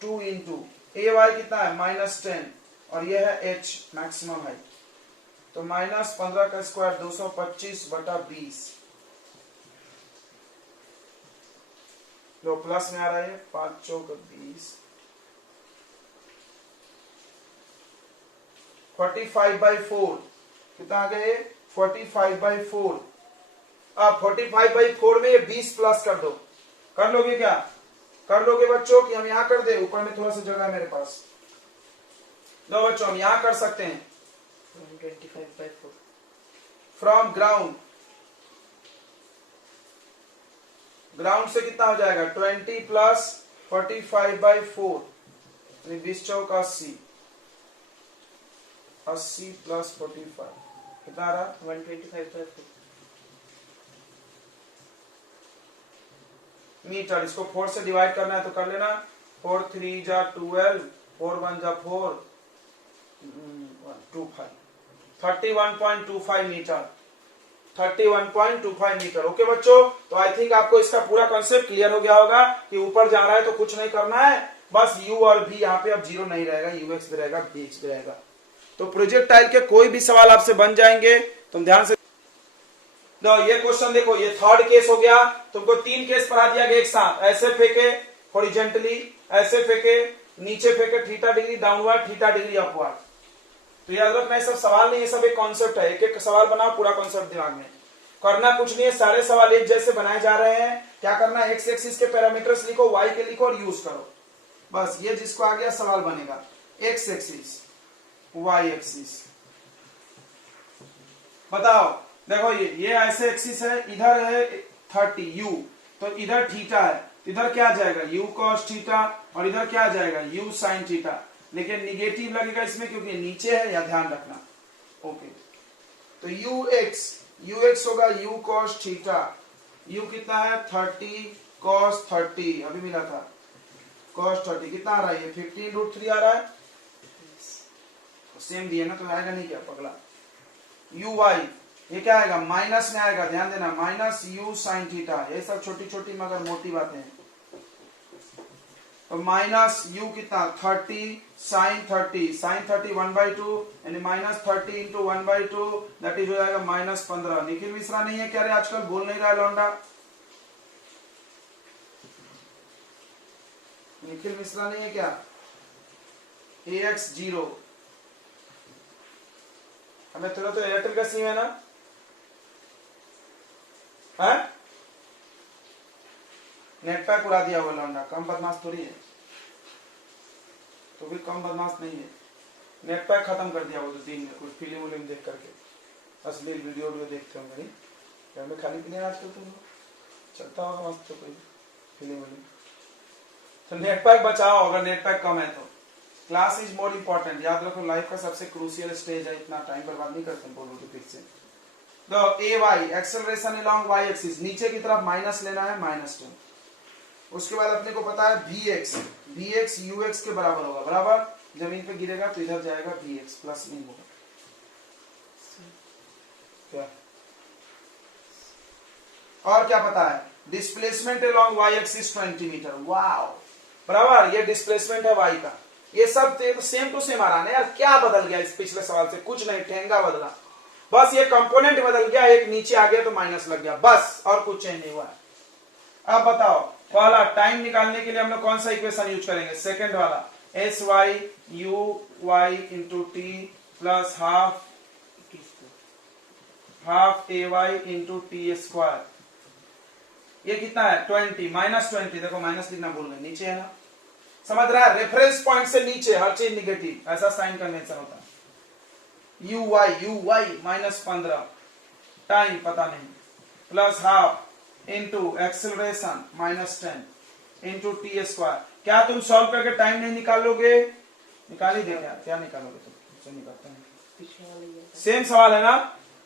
2 इंटू ay कितना है -10, और ये है h मैक्सिमम हाइट। तो -15 का स्क्वायर 225/20। जो प्लस में आ रहा है 5 चौक 20। 45/4 कितना आ गए 45/4। अब 45/4 में ये 20 प्लस कर दो। कर लोगे क्या, कर लोगे बच्चों कि हम यहां कर दे, ऊपर में थोड़ा सा जगह है मेरे पास। लो बच्चों हम यहां कर सकते हैं। 25/4 फ्रॉम ग्राउंड, ग्राउंड से कितना हो जाएगा 20 प्लस 45/4, 20 चौक 80। 80 प्लस 45 कितना आ रहा? 125/4 मीटर। इसको 4 से डिवाइड करना है तो कर लेना। 4 3 जा 12, 4 1 जा 4, 25 31.25 मीटर। 31.25 मीटर। ओके बच्चों, तो आई थिंक आपको इसका पूरा कॉन्सेप्ट क्लियर हो गया होगा कि ऊपर जा रहा है तो कुछ नहीं करना है, बस u और v यहाँ पे अब जीरो नहीं रहेगा, ux भी रहेगा, vx भी रहेगा। तो प्रोजेक्टाइल के कोई भी सवाल आपसे बन जाएंगे, तुम ध्यान से ये क्वेश्चन देखो, ये थर्ड केस हो गया। तुमको 3 केस पढ़ा दिया गया एक साथ। ऐसे फेंके हॉरिजेंटली, ऐसे फेंके नीचे, फेंके theta degree downward, theta degree upward. तो याद रखना, ये सब सवाल नहीं, ये सब एक कॉन्सेप्ट है। एक एक सवाल बनाओ, पूरा कॉन्सेप्ट दिमाग में। करना कुछ नहीं है, सारे सवाल एक जैसे बनाए जा रहे हैं। क्या करना है, एक्स एक्सिस के पैरामीटर्स लिखो, वाई के लिखो और यूज करो। बस ये जिसको आ गया सवाल बनेगा। एक्स एक्सिस, वाई एक्सिस, बताओ। देखो ये ऐसे एक्सिस है, इधर है 30 u, तो इधर थीटा है, इधर क्या आ जाएगा u cos थीटा, और इधर क्या आ जाएगा u sin थीटा। लेकिन निगेटिव लगेगा इसमें क्योंकि नीचे है, या ध्यान रखना। ओके, तो ux होगा u cos थीटा। u कितना है 30 cos 30, अभी मिला था cos 30 कितना आ रहा है, ये 15√3 आ रहा है। सेम दिए ना, तो आएगा नहीं क्या पगला। uy ये क्या आएगा, माइनस में आएगा, ध्यान देना, माइनस u sin थीटा। ये सब छोटी छोटी मगर मोटी बातें हैं। तो माइनस u कितना 30 sin 30, sin 30 1/2, यानी माइनस 30 इंटू 1/2, दैट इज हो जाएगा -15। निखिल मिश्रा नहीं है क्या रे, आजकल बोल नहीं रहा है लौंडा। निखिल मिश्रा नहीं है क्या? AX0, हमें तेरा तो एयरटेल का सिम है ना, है? नेट पैक उड़ा दिया हुआ लौंडा, कम बदमाश थोड़ी है, तो भी कम बदमाश नहीं है। नेट पैक खत्म कर दिया वो 2 दिन में, कुछ फिल्म विल्म देख करके, असली वीडियो देखते होंगे। नहीं घर में खाली पीने आजकल तुम लोग, चलता होगा मस्त तो कोई फिल्म विल्म। तो नेट पैक बचाओ अगर नेट पैक कम है तो। क्लास इज मोर इंपॉर्टेंट, याद रखो, लाइफ का सबसे क्रूशियल स्टेज है, इतना टाइम बर्बाद नहीं करते बोलो तो फिर से। तो ay acceleration along y axis, नीचे की तरफ माइनस लेना है, -10। उसके बाद अपने को पता है vx ux के बराबर होगा, बराबर जमीन पे गिरेगा तो इधर जाएगा vx, प्लस नहीं होगा क्या। और क्या पता है, displacement along y axis 20 meter, wow, बराबर। ये डिस्प्लेसमेंट है y का। ये सब तो सेम टू सेम आ रहा है यार, क्या बदल गया इस पिछले सवाल से, कुछ नहीं, ठेंगा बदला, बस ये कंपोनेंट बदल गया, एक नीचे आ गया तो माइनस लग गया, बस, और कुछ चेंज नहीं हुआ है। अब बताओ, पहला टाइम निकालने के लिए हम लोग कौन सा इक्वेशन यूज करेंगे, सेकंड वाला, sy uy into t plus half ay into t square. ये कितना है 20, -20, देखो माइनस लिखना भूल गए, नीचे है ना, समझ रहा है, रेफरेंस पॉइंट से नीचे हर चीज निगेटिव, ऐसा साइन कन्वेंशन होता है। uy -15, टाइम पता नहीं, plus half into acceleration -10 into t square. क्या तुम सॉल्व करके टाइम नहीं निकाल लोगे? निकाल ही दे, क्या निकालोगे तुम, निकालते हैं, सेम सवाल है ना।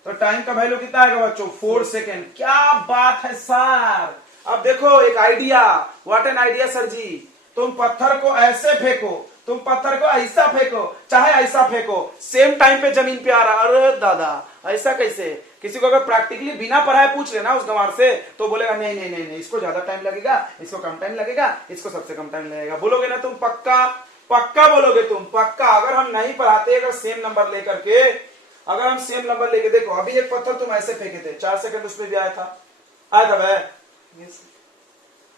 तो टाइम का वैल्यू कितना आएगा बच्चों, 4 सेकेंड। क्या बात है सर। अब देखो एक idea, what an idea sir ji. तुम पत्थर को ऐसे फेंको, तुम पत्थर को ऐसा फेंको, चाहे ऐसा फेंको, सेम टाइम पे जमीन पे आ रहा। अरे दादा ऐसा कैसे? किसी को अगर प्रैक्टिकली बिना पढ़ाए पूछ लेना उस गंवार से तो बोलेगा नहीं नहीं नहीं नहीं, इसको ज्यादा टाइम लगेगा, इसको कम टाइम लगेगा, इसको सबसे कम टाइम लगेगा। बोलोगे ना तुम, पक्का पक्का बोलोगे तुम, पक्का। अगर हम नहीं पढ़ाते, अगर सेम नंबर लेकर के, अगर हम सेम नंबर लेके, देखो अभी एक पत्थर तुम ऐसे फेंके थे, 4 सेकंड उसमें भी आया था भाई।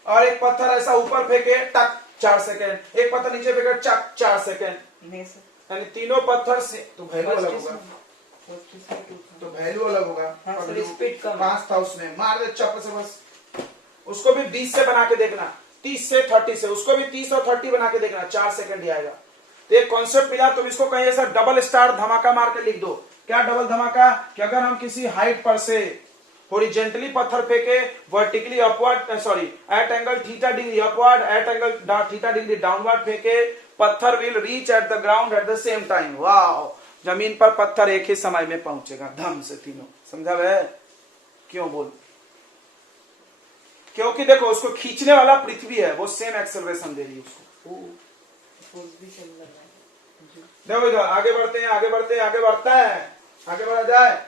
और एक पत्थर ऐसा ऊपर फेंके, टक 4 सेकंड, एक पत्थर नीचे फेंके, चक 4 सेकंड, यानी तीनों पत्थर से तो वैल्यू अलग होगा, तो वैल्यू अलग होगा। स्पीड कम 5 था उसमें, मार दे चप्पल से बस। उसको भी 20 से बना के देखना, 30 से 30 से, उसको भी 30 और 30 बना के देखना, 4 सेकंड ही आएगा। तो एक कॉन्सेप्ट मिला, तुम इसको कहीं ऐसा डबल स्टार धमाका मार के लिख दो। क्या डबल धमाका? कि अगर हम किसी हाइट पर से हॉरिजेंटली पत्थर फेंके, vertically upward, sorry at angle theta degree upward, at angle theta degree downward फेंके, पत्थर will reach at the ground at the same time. Wow, जमीन पर पत्थर एक ही समय में पहुंचेगा धम से तीनों। समझा गया? क्यों बोल? क्योंकि देखो उसको खींचने वाला पृथ्वी है, वो सेम एक्सेलरेशन दे रही है उसको। फोर्स भी चल रहा है जी। देखो इधर आगे बढ़ते हैं, आगे बढ़ते हैं, आगे बढ़ता है, आगे बढ़ा जाए।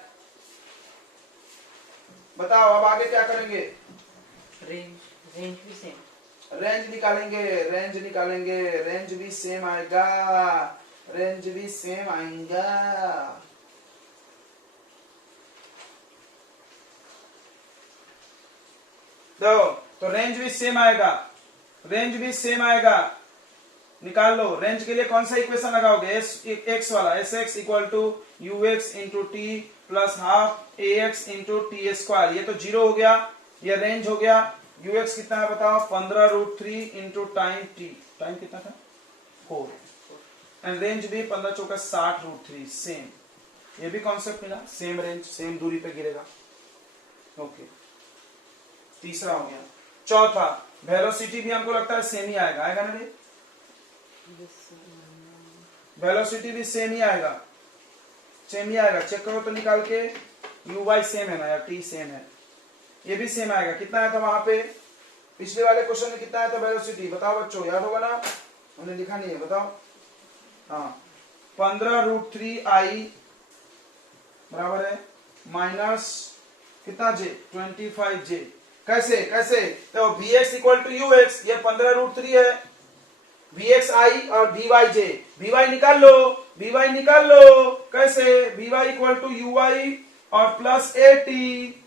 बताओ अब आगे क्या करेंगे? रेंज भी सेम। रेंज निकालेंगे, रेंज निकालेंगे, रेंज भी सेम आएगा, रेंज भी सेम आएगा। देखो तो रेंज भी सेम आएगा, रेंज भी सेम आएगा। निकाल लो रेंज के लिए कौन सा इक्वेशन लगाओगे? एक्स वाला, s x equal to u x into t plus half a x into t square. ये तो 0 हो गया, ये रेंज हो गया। यू एक्स कितना है बताओ? 15√3 इंटू टाइम टी। टाइम कितना था? 4। एंड रेंज भी 15 चौका 60√3 सेम। ये भी कॉन्सेप्ट मिला, सेम रेंज सेम दूरी पे गिरेगा। ओके, तीसरा हो गया। चौथा वेलोसिटी भी हमको लगता है सेम ही आएगा, आएगा ना रे? वेलोसिटी भी सेम ही आएगा, सेम ही आएगा। चेक करो तो निकाल के, यू वाई सेम है ना या टी सेम है? ये भी सेम आएगा। कितना आया था वहां पे पिछले वाले क्वेश्चन में? कितना आया था वेलोसिटी? बताओ बच्चों, याद होगा ना? हमने लिखा नहीं है, बताओ। हाँ, 15√3 आई बराबर है माइनस कितना जे? 25 जे। कैसे कैसे? तो Vx equal to u x, ये 15√3 है, Vx आई और Vy जे। Vy निकाल लो, Vy निकाल लो। कैसे? Vy equal to u y और प्लस ए टी।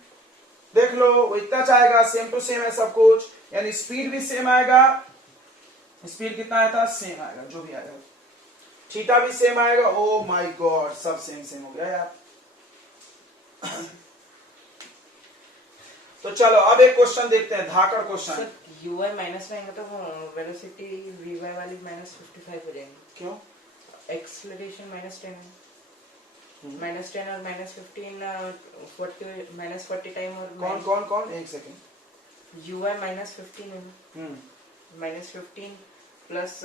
देख लो वो इतना चाहेगा, सेम टू सेम है सब कुछ, यानी स्पीड भी सेम आएगा। स्पीड कितना आया था? सेम आएगा, जो भी आएगा। थीटा भी सेम आएगा। ओ माय गॉड, सब सेम सेम हो गया यार। तो चलो अब एक क्वेश्चन देखते हैं, धाकड़ क्वेश्चन। यू वाई माइनस में आएगा तो वेलोसिटी वी वाई वाली -55 हो जाएंगी। क्यों? एक्सेलरेशन -10 है, -10 और -15 40 टाइम। और कौन कौन कौन? एक सेकेंड। यू वाई -15 है, -15 प्लस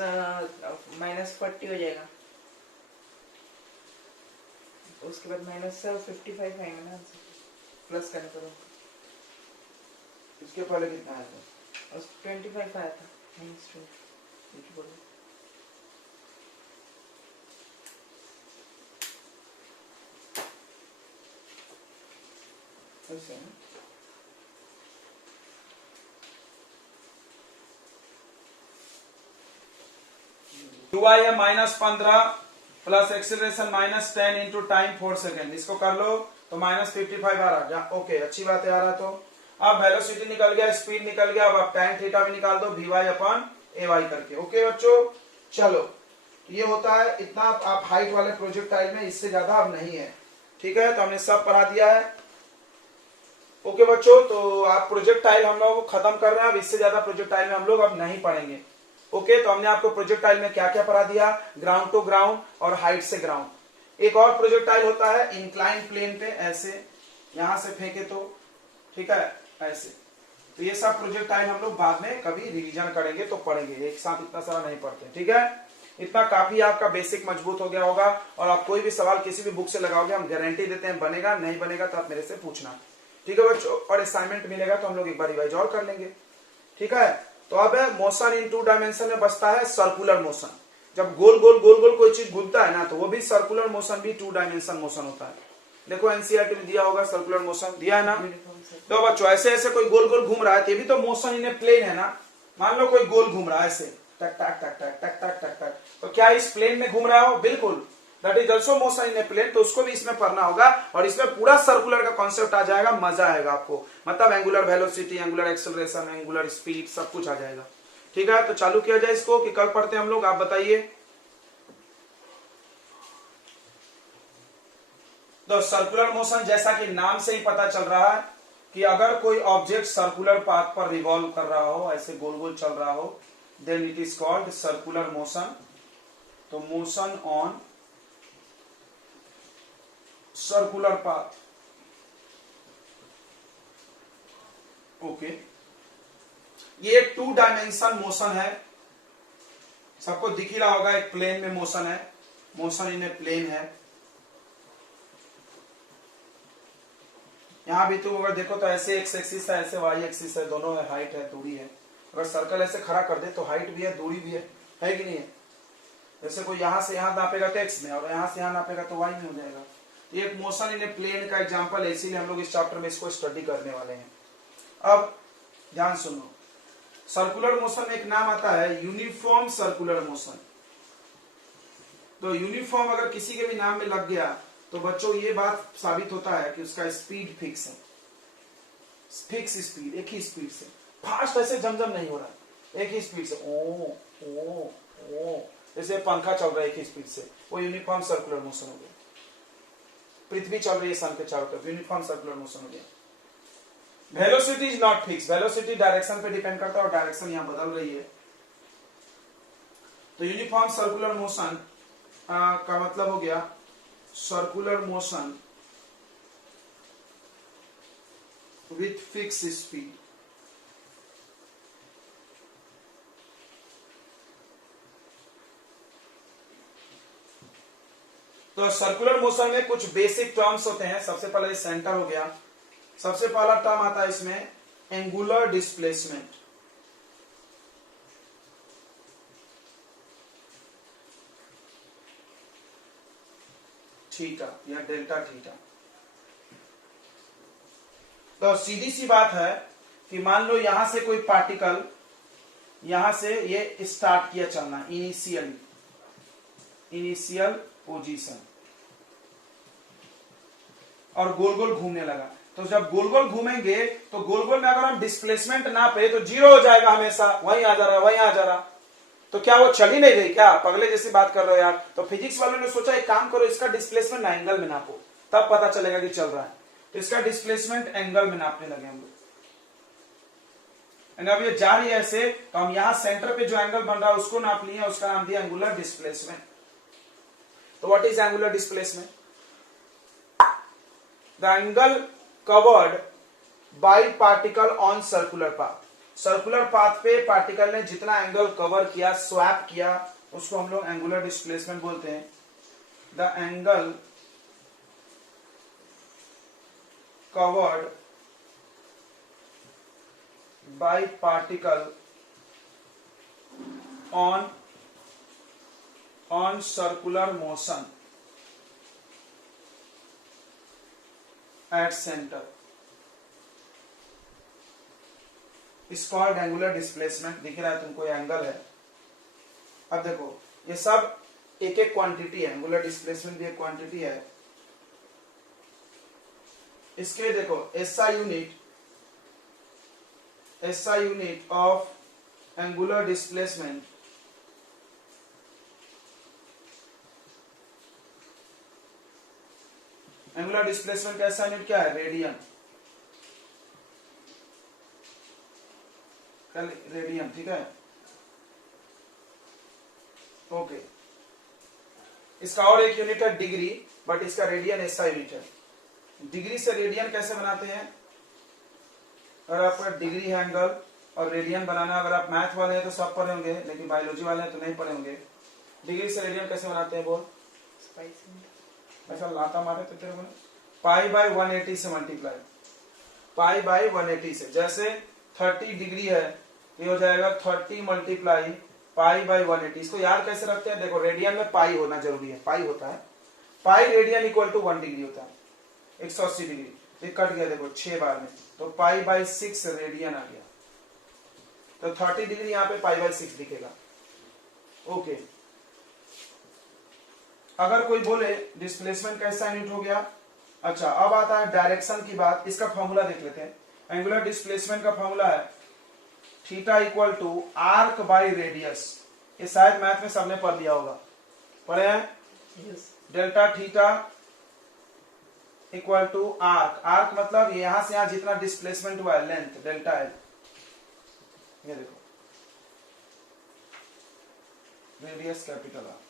-40 हो जाएगा। उसके बाद -55 आएगा ना, प्लस करने पर। इसके पहले कितना आया था? 25 आया था, -20 बोलो। ऐसे है। UI है -15 plus acceleration -10 into time 4 second. इसको कर लो तो -55 आ रहा। ओके, अच्छी बात है, आ रहा। तो अब वेलोसिटी निकल गया, स्पीड निकल गया। अब आप टाइम थीटा भी निकाल दो, Vy अपन Ay करके। ओके बच्चों, चलो ये होता है इतना। आप हाइट वाले प्रोजेक्टाइल में इससे ज्यादा अब नहीं है, ठीक है? तो हमने सब पढ़ा दिया है। ओके बच्चों, तो आप प्रोजेक्टाइल हम लोग खत्म कर रहे हैं। अब इससे ज्यादा प्रोजेक्टाइल में हम लोग अब नहीं पढ़ेंगे। ओके, तो हमने आपको प्रोजेक्टाइल में क्या क्या पढ़ा दिया? ग्राउंड टू ग्राउंड और हाइट से ग्राउंड। एक और प्रोजेक्टाइल होता है इंक्लाइन प्लेन पे, ऐसे यहां से फेंके तो, ठीक है, ऐसे। तो ये सब प्रोजेक्टाइल हम लोग बाद में कभी रिवीजन करेंगे तो पढ़ेंगे, एक साथ इतना सारा नहीं पढ़ते, ठीक है? इतना काफी आपका बेसिक मजबूत हो गया होगा। और आप कोई भी सवाल किसी भी बुक से लगाओगे, हम गारंटी देते हैं बनेगा। नहीं बनेगा तो आप मेरे से पूछना, ठीक है बच्चों? और असाइनमेंट मिलेगा तो हम लोग एक बार रिवाइज और कर लेंगे, ठीक है? तो अब मोशन इन 2 डायमेंशन में बचता है सर्कुलर मोशन। जब गोल गोल गोल गोल कोई चीज घूमता है ना, तो वो भी सर्कुलर मोशन भी 2 डायमेंशन मोशन होता है। देखो एनसीईआरटी में दिया होगा, सर्कुलर मोशन दिया है ना। तो बच्चों ऐसे ऐसे कोई गोल गोल घूम रहा है, तो ये भी तो मोशन इन ए प्लेन है ना। मान लो कोई गोल घूम रहा है ऐसे, टक टक टक टक टक टक टक टक, तो क्या इस प्लेन में घूम रहा हो? बिल्कुल, that is also motion in a plane. तो उसको भी इसमें पढ़ना होगा और इसमें पूरा सर्कुलर का कॉन्सेप्ट आ जाएगा। मजा आएगा आपको, मतलब angular velocity, angular acceleration, angular speed, सब कुछ आ जाएगा, ठीक है? तो चालू किया जाए इसको कि कल पढ़ते हैं हम लोग, आप बताइए। तो सर्कुलर मोशन जैसा कि नाम से ही पता चल रहा है कि अगर कोई ऑब्जेक्ट सर्कुलर पाथ पर रिवॉल्व कर रहा हो, ऐसे गोल गोल चल रहा हो, then it is called circular motion. तो motion on circular path, okay. ये 2 डायमेंशन मोशन है, सबको दिख ही रहा होगा। एक प्लेन में मोशन है, मोशन इन ए प्लेन है, यहाँ भी तुम अगर देखो तो ऐसे एक्स एक्सिस है, ऐसे वाई एक्सिस है, दोनों है, हाइट है, दूरी है। अगर सर्कल ऐसे खड़ा कर दे तो हाइट भी है, दूरी भी है कि नहीं है? जैसे कोई यहाँ से यहाँ नापेगा तो एक्स में, और यहाँ से यहाँ नापेगा तो वाई में हो जाएगा। ये एक मोशन इन ए प्लेन का एग्जांपल है, इसीलिए हम लोग इस चैप्टर में इसको स्टडी करने वाले हैं। अब ध्यान सुनो, सर्कुलर मोशन में एक नाम आता है यूनिफॉर्म सर्कुलर मोशन। तो यूनिफॉर्म अगर किसी के भी नाम में लग गया तो बच्चों ये बात साबित होता है कि उसका स्पीड फिक्स है, फिक्स स्पीड, एक ही स्पीड से, फास्ट ऐसे जमजम नहीं हो रहा, एक ही स्पीड से ओ ओ ओ, जैसे पंखा चल रहा है एक ही स्पीड से, वो यूनिफॉर्म सर्कुलर मोशन हो गया। पृथ्वी चल रही है सन के चारों तरफ, यूनिफॉर्म सर्कुलर मोशन हो गया। Velocity is not fix, velocity direction पे डिपेंड करता है और डायरेक्शन यहां बदल रही है। तो यूनिफॉर्म सर्कुलर मोशन का मतलब हो गया circular motion with fix speed. तो सर्कुलर मोशन में कुछ बेसिक टर्म्स होते हैं। सबसे पहले सेंटर हो गया, सबसे पहला टर्म आता है इसमें एंगुलर डिस्प्लेसमेंट। थीटा या डेल्टा थीटा। तो सीधी सी बात है कि मान लो यहां से कोई पार्टिकल यहां से ये स्टार्ट किया चलना, इनिशियल पोजीशन, और गोल गोल घूमने लगा। तो जब गोल गोल घूमेंगे तो गोल गोल में अगर हम डिस्प्लेसमेंट ना पे तो जीरो हो जाएगा, हमेशा वहीं आ जा रहा, वहीं आ जा रहा। तो क्या वो चल ही नहीं गई क्या? पगले जैसी बात कर रहे हो यार। तो फिजिक्स वालों ने सोचा एक काम करो, इसका डिस्प्लेसमेंट एंगल में नापो, तब पता चलेगा कि चल रहा है। तो इसका डिस्प्लेसमेंट एंगल में नापने लगे हम लोग। अब ये जा रही है ऐसे, तो हम यहां सेंटर पे जो एंगल बन रहा है उसको नाप लिए, उसका नाम दिया एंगुलर डिस्प्लेसमेंट। तो what is angular displacement? The angle covered by particle on circular path. Circular path पे पार्टिकल ने जितना एंगल कवर किया, स्वैप किया, उसको हम लोग एंगुलर डिस्प्लेसमेंट बोलते हैं। The angle covered by particle on circular motion at centre is called angular displacement. दिख रहा है तुमको ये एंगल है। अब देखो ये सब एक एक क्वांटिटी है, एंगुलर डिस्प्लेसमेंट भी एक क्वांटिटी है। इसके देखो SI unit of angular displacement angular displacement का एसआई यूनिट क्या है? रेडियन। रेडियन, ठीक है, ओके। इसका और एक यूनिट है डिग्री, बट इसका रेडियन एसआई यूनिट है। डिग्री से रेडियन कैसे बनाते हैं? अगर आपका डिग्री है एंगल और रेडियन बनाना, अगर आप मैथ वाले हैं तो सब पढ़े होंगे, लेकिन बायोलॉजी वाले हैं तो नहीं पढ़े होंगे। डिग्री से रेडियन कैसे बनाते हैं बोल? ऐसा लाता मारे तो तेरे को पाई बाय 180 से मल्टीप्लाई, पाई बाय 180 से। जैसे 30 डिग्री है, ये हो जाएगा 30 मल्टीप्लाई पाई बाय 180। इसको याद कैसे रखते हैं? देखो रेडियन में पाई होना जरूरी है, पाई होता है, pi radian equal to 1 degree होता है, 180 डिग्री। ये कट गया देखो 6 बार में, तो पाई बाय 6 रेडियन आ गया। तो 30 डिग्री यहाँ पे पाई बाय 6 दिखेगा, ओके। अगर कोई बोले डिस्प्लेसमेंट कैसा यूनिट हो गया। अच्छा, अब आता है डायरेक्शन की बात। इसका फॉर्मूला देख लेते हैं। एंगुलर डिस्प्लेसमेंट का फॉर्मूला है theta equal to arc by radius. ये शायद मैथ में सबने पढ़ लिया होगा, पढ़े हैं? Delta theta equal to arc. Arc मतलब यहां से यहां जितना डिस्प्लेसमेंट हुआ है, लेंथ, डेल्टा एल। ये देखो रेडियस कैपिटल आर।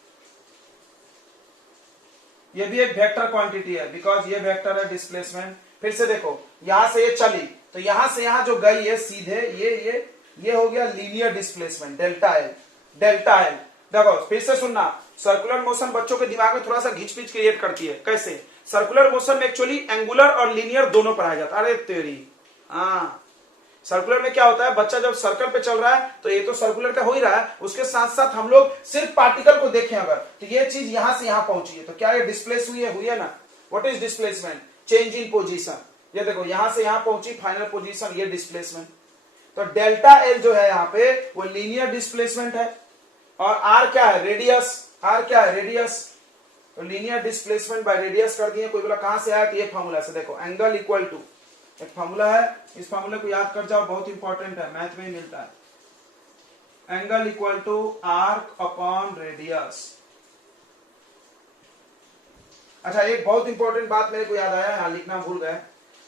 ये भी एक वेक्टर क्वांटिटी है, बिकॉज ये वेक्टर है डिस्प्लेसमेंट। फिर से देखो, यहां से ये चली तो यहां से यहां जो गई है सीधे, ये हो गया linear displacement, delta L. Delta L देखो फिर से सुनना, सर्कुलर मोशन बच्चों के दिमाग में थोड़ा सा घिच पिच क्रिएट करती है। कैसे? सर्कुलर मोशन में एक्चुअली एंगुलर और लीनियर दोनों पढ़ाया जाता है। अरे तेरी, हाँ, सर्कुलर में क्या होता है, बच्चा जब सर्कल पे चल रहा है तो ये तो सर्कुलर का हो ही रहा है, उसके साथ साथ हम लोग सिर्फ पार्टिकल को देखें अगर, तो ये चीज यहां से यहां पहुंची है तो क्या ये डिस्प्लेस हुई है ना। What is displacement? Change in position. ये देखो यहां से यहां पहुंची फाइनल पोजीशन, ये डिस्प्लेसमेंट। तो डेल्टा एल जो है यहाँ पे वो लीनियर डिस्प्लेसमेंट है, और आर क्या है? रेडियस। आर क्या है? रेडियस। तो लीनियर डिस्प्लेसमेंट बाय रेडियस कर दिए। कोई बोला कहां से आया, तो ये फॉर्मूला से। देखो एंगल इक्वल टू, एक फॉर्मूला है, इस फॉर्मूले को याद कर जाओ, बहुत इंपॉर्टेंट है, मैथ में ही मिलता है। Angle equal to arc upon radius. अच्छा, एक बहुत इंपॉर्टेंट बात मेरे को याद आया, यहां लिखना भूल गए।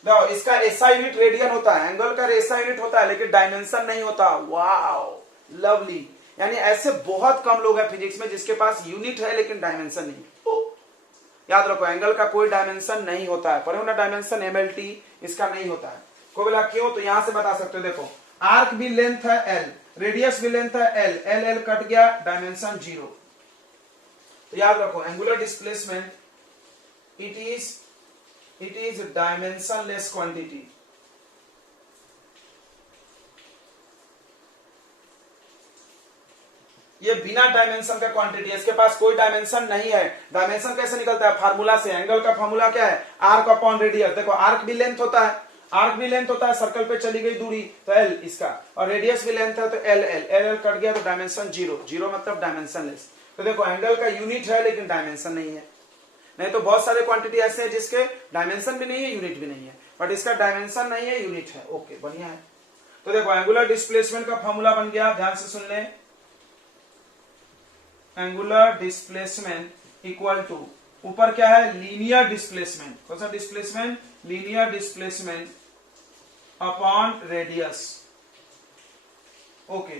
देखो इसका एसआई यूनिट रेडियन होता है, एंगल का एसआई यूनिट होता है, लेकिन डायमेंशन नहीं होता। Wow, lovely. यानी ऐसे बहुत कम लोग हैं फिजिक्स में जिसके पास यूनिट है लेकिन डायमेंशन नहीं। याद रखो, एंगल का कोई डायमेंशन नहीं होता है, पर ना डायमेंशन एमएलटी, इसका नहीं होता है। कोई बोला क्यों, तो यहां से बता सकते हो। देखो आर्क भी लेंथ है एल, रेडियस भी लेंथ है एल, एल एल कट गया, डायमेंशन 0। तो याद रखो angular displacement it is dimensionless quantity। ये बिना डायमेंशन का क्वांटिटी है, इसके पास कोई डायमेंशन नहीं है। डायमेंशन कैसे निकलता है? फार्मूला से। एंगल का फार्मूला क्या है? Arc upon radius. देखो आर्क भी लेंथ होता है, आर्क भी लेंथ होता है, सर्कल पे चली गई दूरी तो एल इसका, और रेडियस भी लेंथ है तो L L, L L cut गया तो डायमेंशन 0, 0 मतलब डायमेंशनलेस। तो देखो एंगल का यूनिट है लेकिन डायमेंशन नहीं है। नहीं तो बहुत सारे क्वांटिटी ऐसे हैं जिसके डायमेंशन भी नहीं है, यूनिट भी नहीं है, बट इसका डायमेंशन नहीं है, यूनिट है। ओके, बढ़िया है। तो देखो एंगुलर डिस्प्लेसमेंट का फॉर्मूला बन गया, ध्यान से सुन ले। एंगुलर डिस्प्लेसमेंट इक्वल टू, ऊपर क्या है? Linear displacement. कौन सा displacement? Linear displacement upon radius. Okay,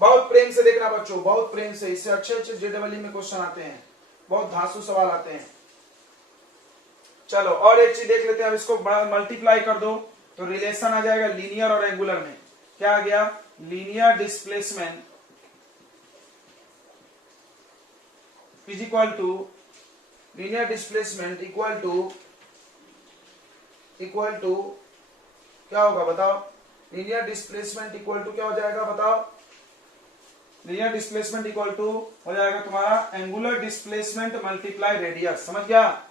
बहुत प्रेम से देखना बच्चों, बहुत प्रेम से, इससे अच्छे अच्छे जेडबलई में क्वेश्चन आते हैं, बहुत धांसू सवाल आते हैं। चलो और एक चीज देख लेते हैं, अब इसको मल्टीप्लाई कर दो तो रिलेशन आ जाएगा लीनियर और एंगुलर में। क्या आ गया? Linear displacement is equal to, linear displacement equal to क्या होगा बताओ? लीनियर डिस्प्लेसमेंट इक्वल टू क्या हो जाएगा बताओ? लीनियर डिस्प्लेसमेंट इक्वल टू हो जाएगा तुम्हारा एंगुलर डिस्प्लेसमेंट मल्टीप्लाई रेडियस। समझ गया?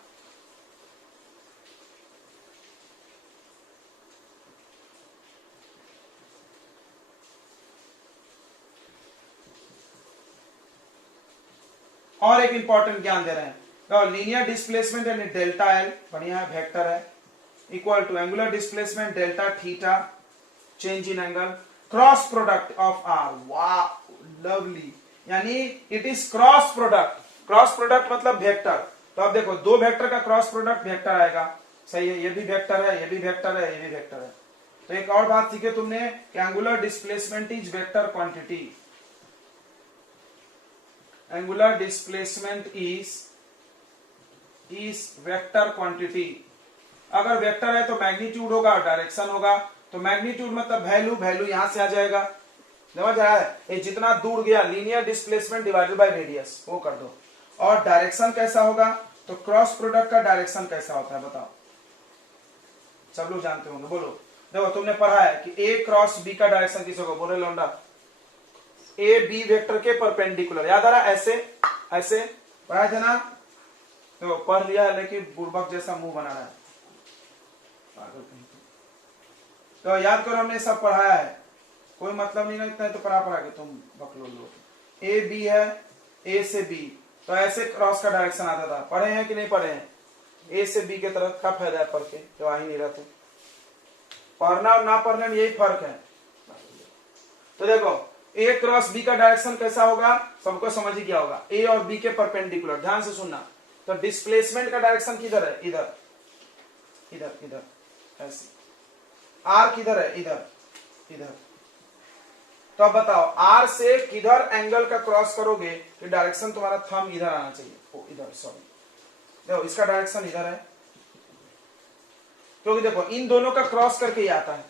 और एक इंपॉर्टेंट ज्ञान दे रहे हैं, लीनियर डिस्प्लेसमेंट यानी डेल्टा एल, बढ़िया है, वेक्टर है, equal to angular displacement delta theta, change in angle, cross product of R. वाह, लवली। यानी it is cross product. Cross product मतलब वेक्टर। तो अब देखो दो वेक्टर का क्रॉस प्रोडक्ट वेक्टर आएगा, सही है, ये भी वेक्टर है, ये भी वेक्टर है, ये भी वेक्टर है। तो एक और बात सीखे तुमने कि angular displacement is vector quantity. Angular displacement is vector quantity. अगर वेक्टर है तो मैग्नीट्यूड होगा और डायरेक्शन होगा। तो मैग्नीट्यूड मतलब वैल्यू, वैल्यू यहां से आ जाएगा, समझ आया है? ये जितना दूर गया linear displacement divided by radius, वो कर दो। और डायरेक्शन कैसा होगा? तो क्रॉस प्रोडक्ट का डायरेक्शन कैसा होता है बताओ? सब लोग जानते होंगे, बोलो। देखो तुमने पढ़ा है कि ए क्रॉस बी का डायरेक्शन किस होगा? बोले लौंडा, ए बी वेक्टर के परपेंडिकुलर। याद आ रहा है? ऐसे ऐसे पढ़ा है ना? तो पढ़ लिया है लेकिन बुर्बक जैसा मुंह बना रहा है, तो याद करो हमने सब पढ़ाया है, कोई मतलब नहीं लगता है तो पढ़ा के तुम बकलो लो। ए बी है, ए से बी, तो ऐसे क्रॉस का डायरेक्शन आता था, पढ़े हैं कि नहीं पढ़े हैं? ए से बी के तरफ का फायदा है पढ़ के, जो आ ही नहीं रहते। पढ़ना और ना पढ़ने में यही फर्क है। तो देखो ए क्रॉस बी का डायरेक्शन कैसा होगा, सबको समझ ही गया होगा, ए और बी के परपेंडिकुलर। ध्यान से सुनना, तो डिस्प्लेसमेंट का डायरेक्शन किधर है? इधर, इधर, इधर, ऐसे। आर किधर है? इधर, इधर। तो अब बताओ आर से किधर एंगल का क्रॉस करोगे कि डायरेक्शन तुम्हारा थंब इधर आना चाहिए। ओ इधर, सॉरी, देखो इसका डायरेक्शन इधर है, क्योंकि देखो इन दोनों का क्रॉस करके ही आता है।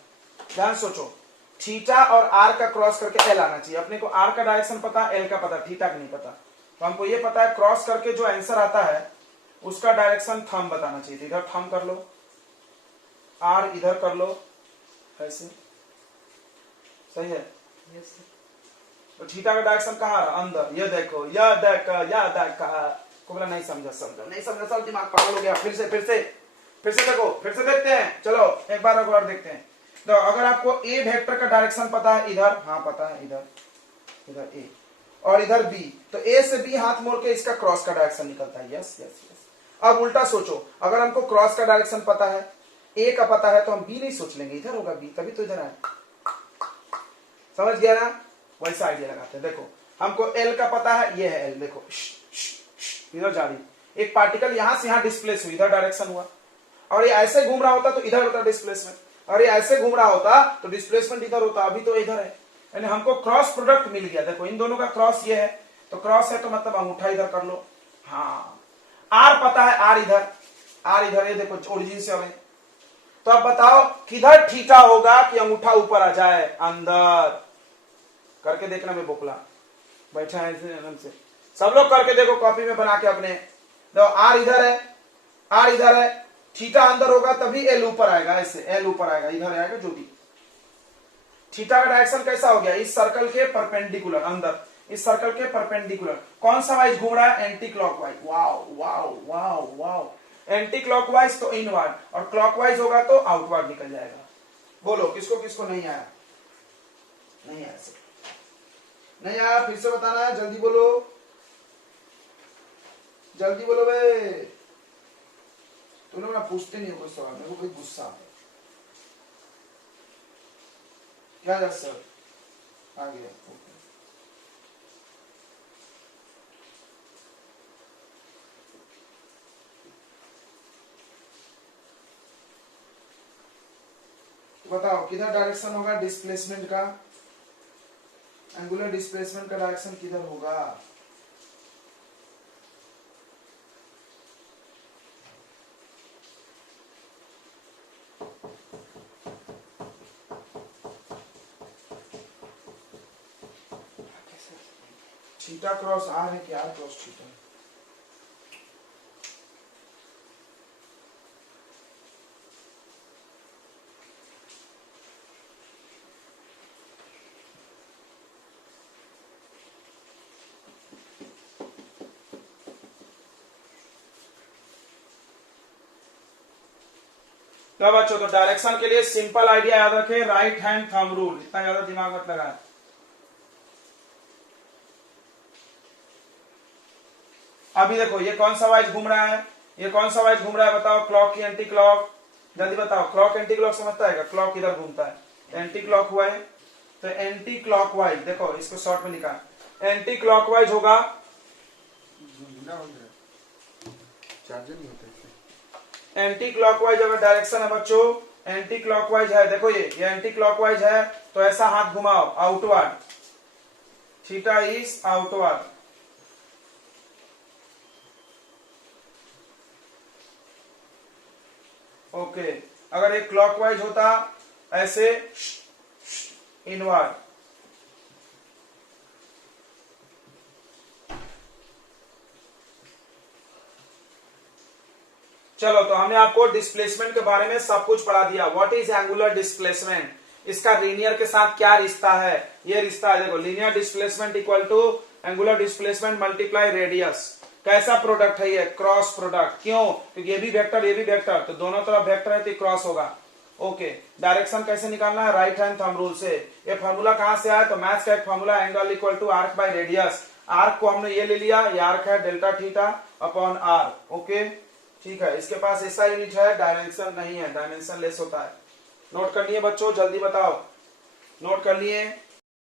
ध्यान सोचो, थीटा और आर का क्रॉस करके एल आना चाहिए। अपने को आर का डायरेक्शन पता, एल का पता, थीटा का नहीं पता। तो हमको ये पता है क्रॉस करके जो आंसर आता है उसका डायरेक्शन थंब बताना चाहिए। इधर थंब कर लो, आर इधर कर लो, ऐसे सही है। Yes sir. तो थीटा का डायरेक्शन कहाँ रहा? अंदर। ये देखो, यह देखा, यह देखा। को बोला नहीं समझा, नहीं समझा, सब दिमाग पागल हो गया। फिर से देखो, फिर से देखते हैं। चलो एक बार और देखते हैं। तो अगर आपको ए वेक्टर का डायरेक्शन पता है इधर, हाँ पता है, इधर ए और इधर बी, तो ए से बी हाथ मोड़ के इसका क्रॉस का डायरेक्शन निकलता है। यस। अब उल्टा सोचो, अगर हमको क्रॉस का डायरेक्शन पता है, ए का पता है, तो हम बी नहीं सोच लेंगे, इधर होगा बी, तभी तो इधर आए। समझ गया ना? वैसा आइडिया लगाते हैं। देखो हमको एल का पता है, ये है एल, देखो इधर जा रही एक पार्टिकल, यहां से यहां डिस्प्लेस हुई, इधर डायरेक्शन हुआ। और ये ऐसे घूम रहा होता तो इधर होता डिस्प्लेसमेंट, और ये ऐसे घूम रहा होता तो डिस्प्लेसमेंट इधर होता। अभी तो इधर है, यानी हमको क्रॉस प्रोडक्ट मिल गया। देखो इन दोनों का क्रॉस ये है, तो क्रॉस है तो मतलब अंगूठा इधर कर लो। हाँ, आर पता है, आर इधर, ये देखो ओरिजिन से हमें। तो अब बताओ किधर थीटा होगा कि अंगूठा ऊपर आ जाए? अंदर। करके देखना, मैं बोकला बैठा है से। सब लोग करके देखो कॉपी में बना के अपने। तो आर इधर है, थीटा अंदर होगा तभी एल ऊपर आएगा, ऐसे एल ऊपर आएगा, इधर आएगा जो भी। थीटा का डायरेक्शन कैसा हो गया? इस सर्कल के परपेंडिकुलर, अंदर इस सर्कल के परपेंडिकुलर। कौन सा वाइज घूम रहा है? Anti clockwise. Wow. Anti clockwise तो इनवर्ड, और क्लॉकवाइज होगा तो आउटवर्ड निकल जाएगा। बोलो किसको नहीं आया? नहीं आया, फिर से बताना है, जल्दी बोलो बे। तुम लोग ना पूछते नहीं हो कोई सवाल, मेरे को कोई गुस्सा आता है। क्या जज सर आ गया? बताओ किधर डायरेक्शन होगा डिस्प्लेसमेंट का? एंगुलर डिस्प्लेसमेंट का डायरेक्शन किधर होगा? थीटा क्रॉस आर है कि आर क्रॉस थीटा? तो बच्चों, तो डायरेक्शन के लिए सिंपल आइडिया याद रखें, राइट हैंड थंब रूल। इतना ज्यादा दिमाग मत लगाएं। अभी देखो ये कौन सा वाइज घूम रहा है, बताओ? क्लॉक की एंटी क्लॉक? जल्दी बताओ, क्लॉक एंटी क्लॉक समझता है? क्लॉक इधर घूमता है, एंटी क्लॉक हुआ है, तो एंटी क्लॉक वाइज, देखो इसको शॉर्ट में लिखा, एंटी क्लॉक वाइज होगा। एंटी क्लॉकवाइज अगर डायरेक्शन है बच्चों, एंटी क्लॉकवाइज है, देखो ये एंटी क्लॉकवाइज है, तो ऐसा हाथ घुमाओ, outward, theta is outward. Okay, अगर ये क्लॉकवाइज होता ऐसे इनवर्ड। चलो, तो हमने आपको डिस्प्लेसमेंट के बारे में सब कुछ पढ़ा दिया। What is angular displacement? इसका लीनियर के साथ क्या रिश्ता है? ये रिश्ता है, देखो, linear displacement equal to angular displacement multiply radius. कैसा प्रोडक्ट है ये? Cross product. क्यों? क्योंकि ये भी वेक्टर, तो दोनों तरफ वेक्टर है तो क्रॉस होगा। ओके, डायरेक्शन कैसे निकालना है? राइट हैंड थंब रूल से। ये फॉर्मूला कहां से आया? तो मैथ्स का एक formula, angle equal to arc by radius. Arc को हमने ये ले लिया, ये आर्क है delta theta upon R. Okay, ठीक है। इसके पास ऐसा यूनिट है, डायमेंशन नहीं है, डायमेंशन लेस होता है। नोट कर लिए बच्चों? जल्दी बताओ, नोट कर लिए?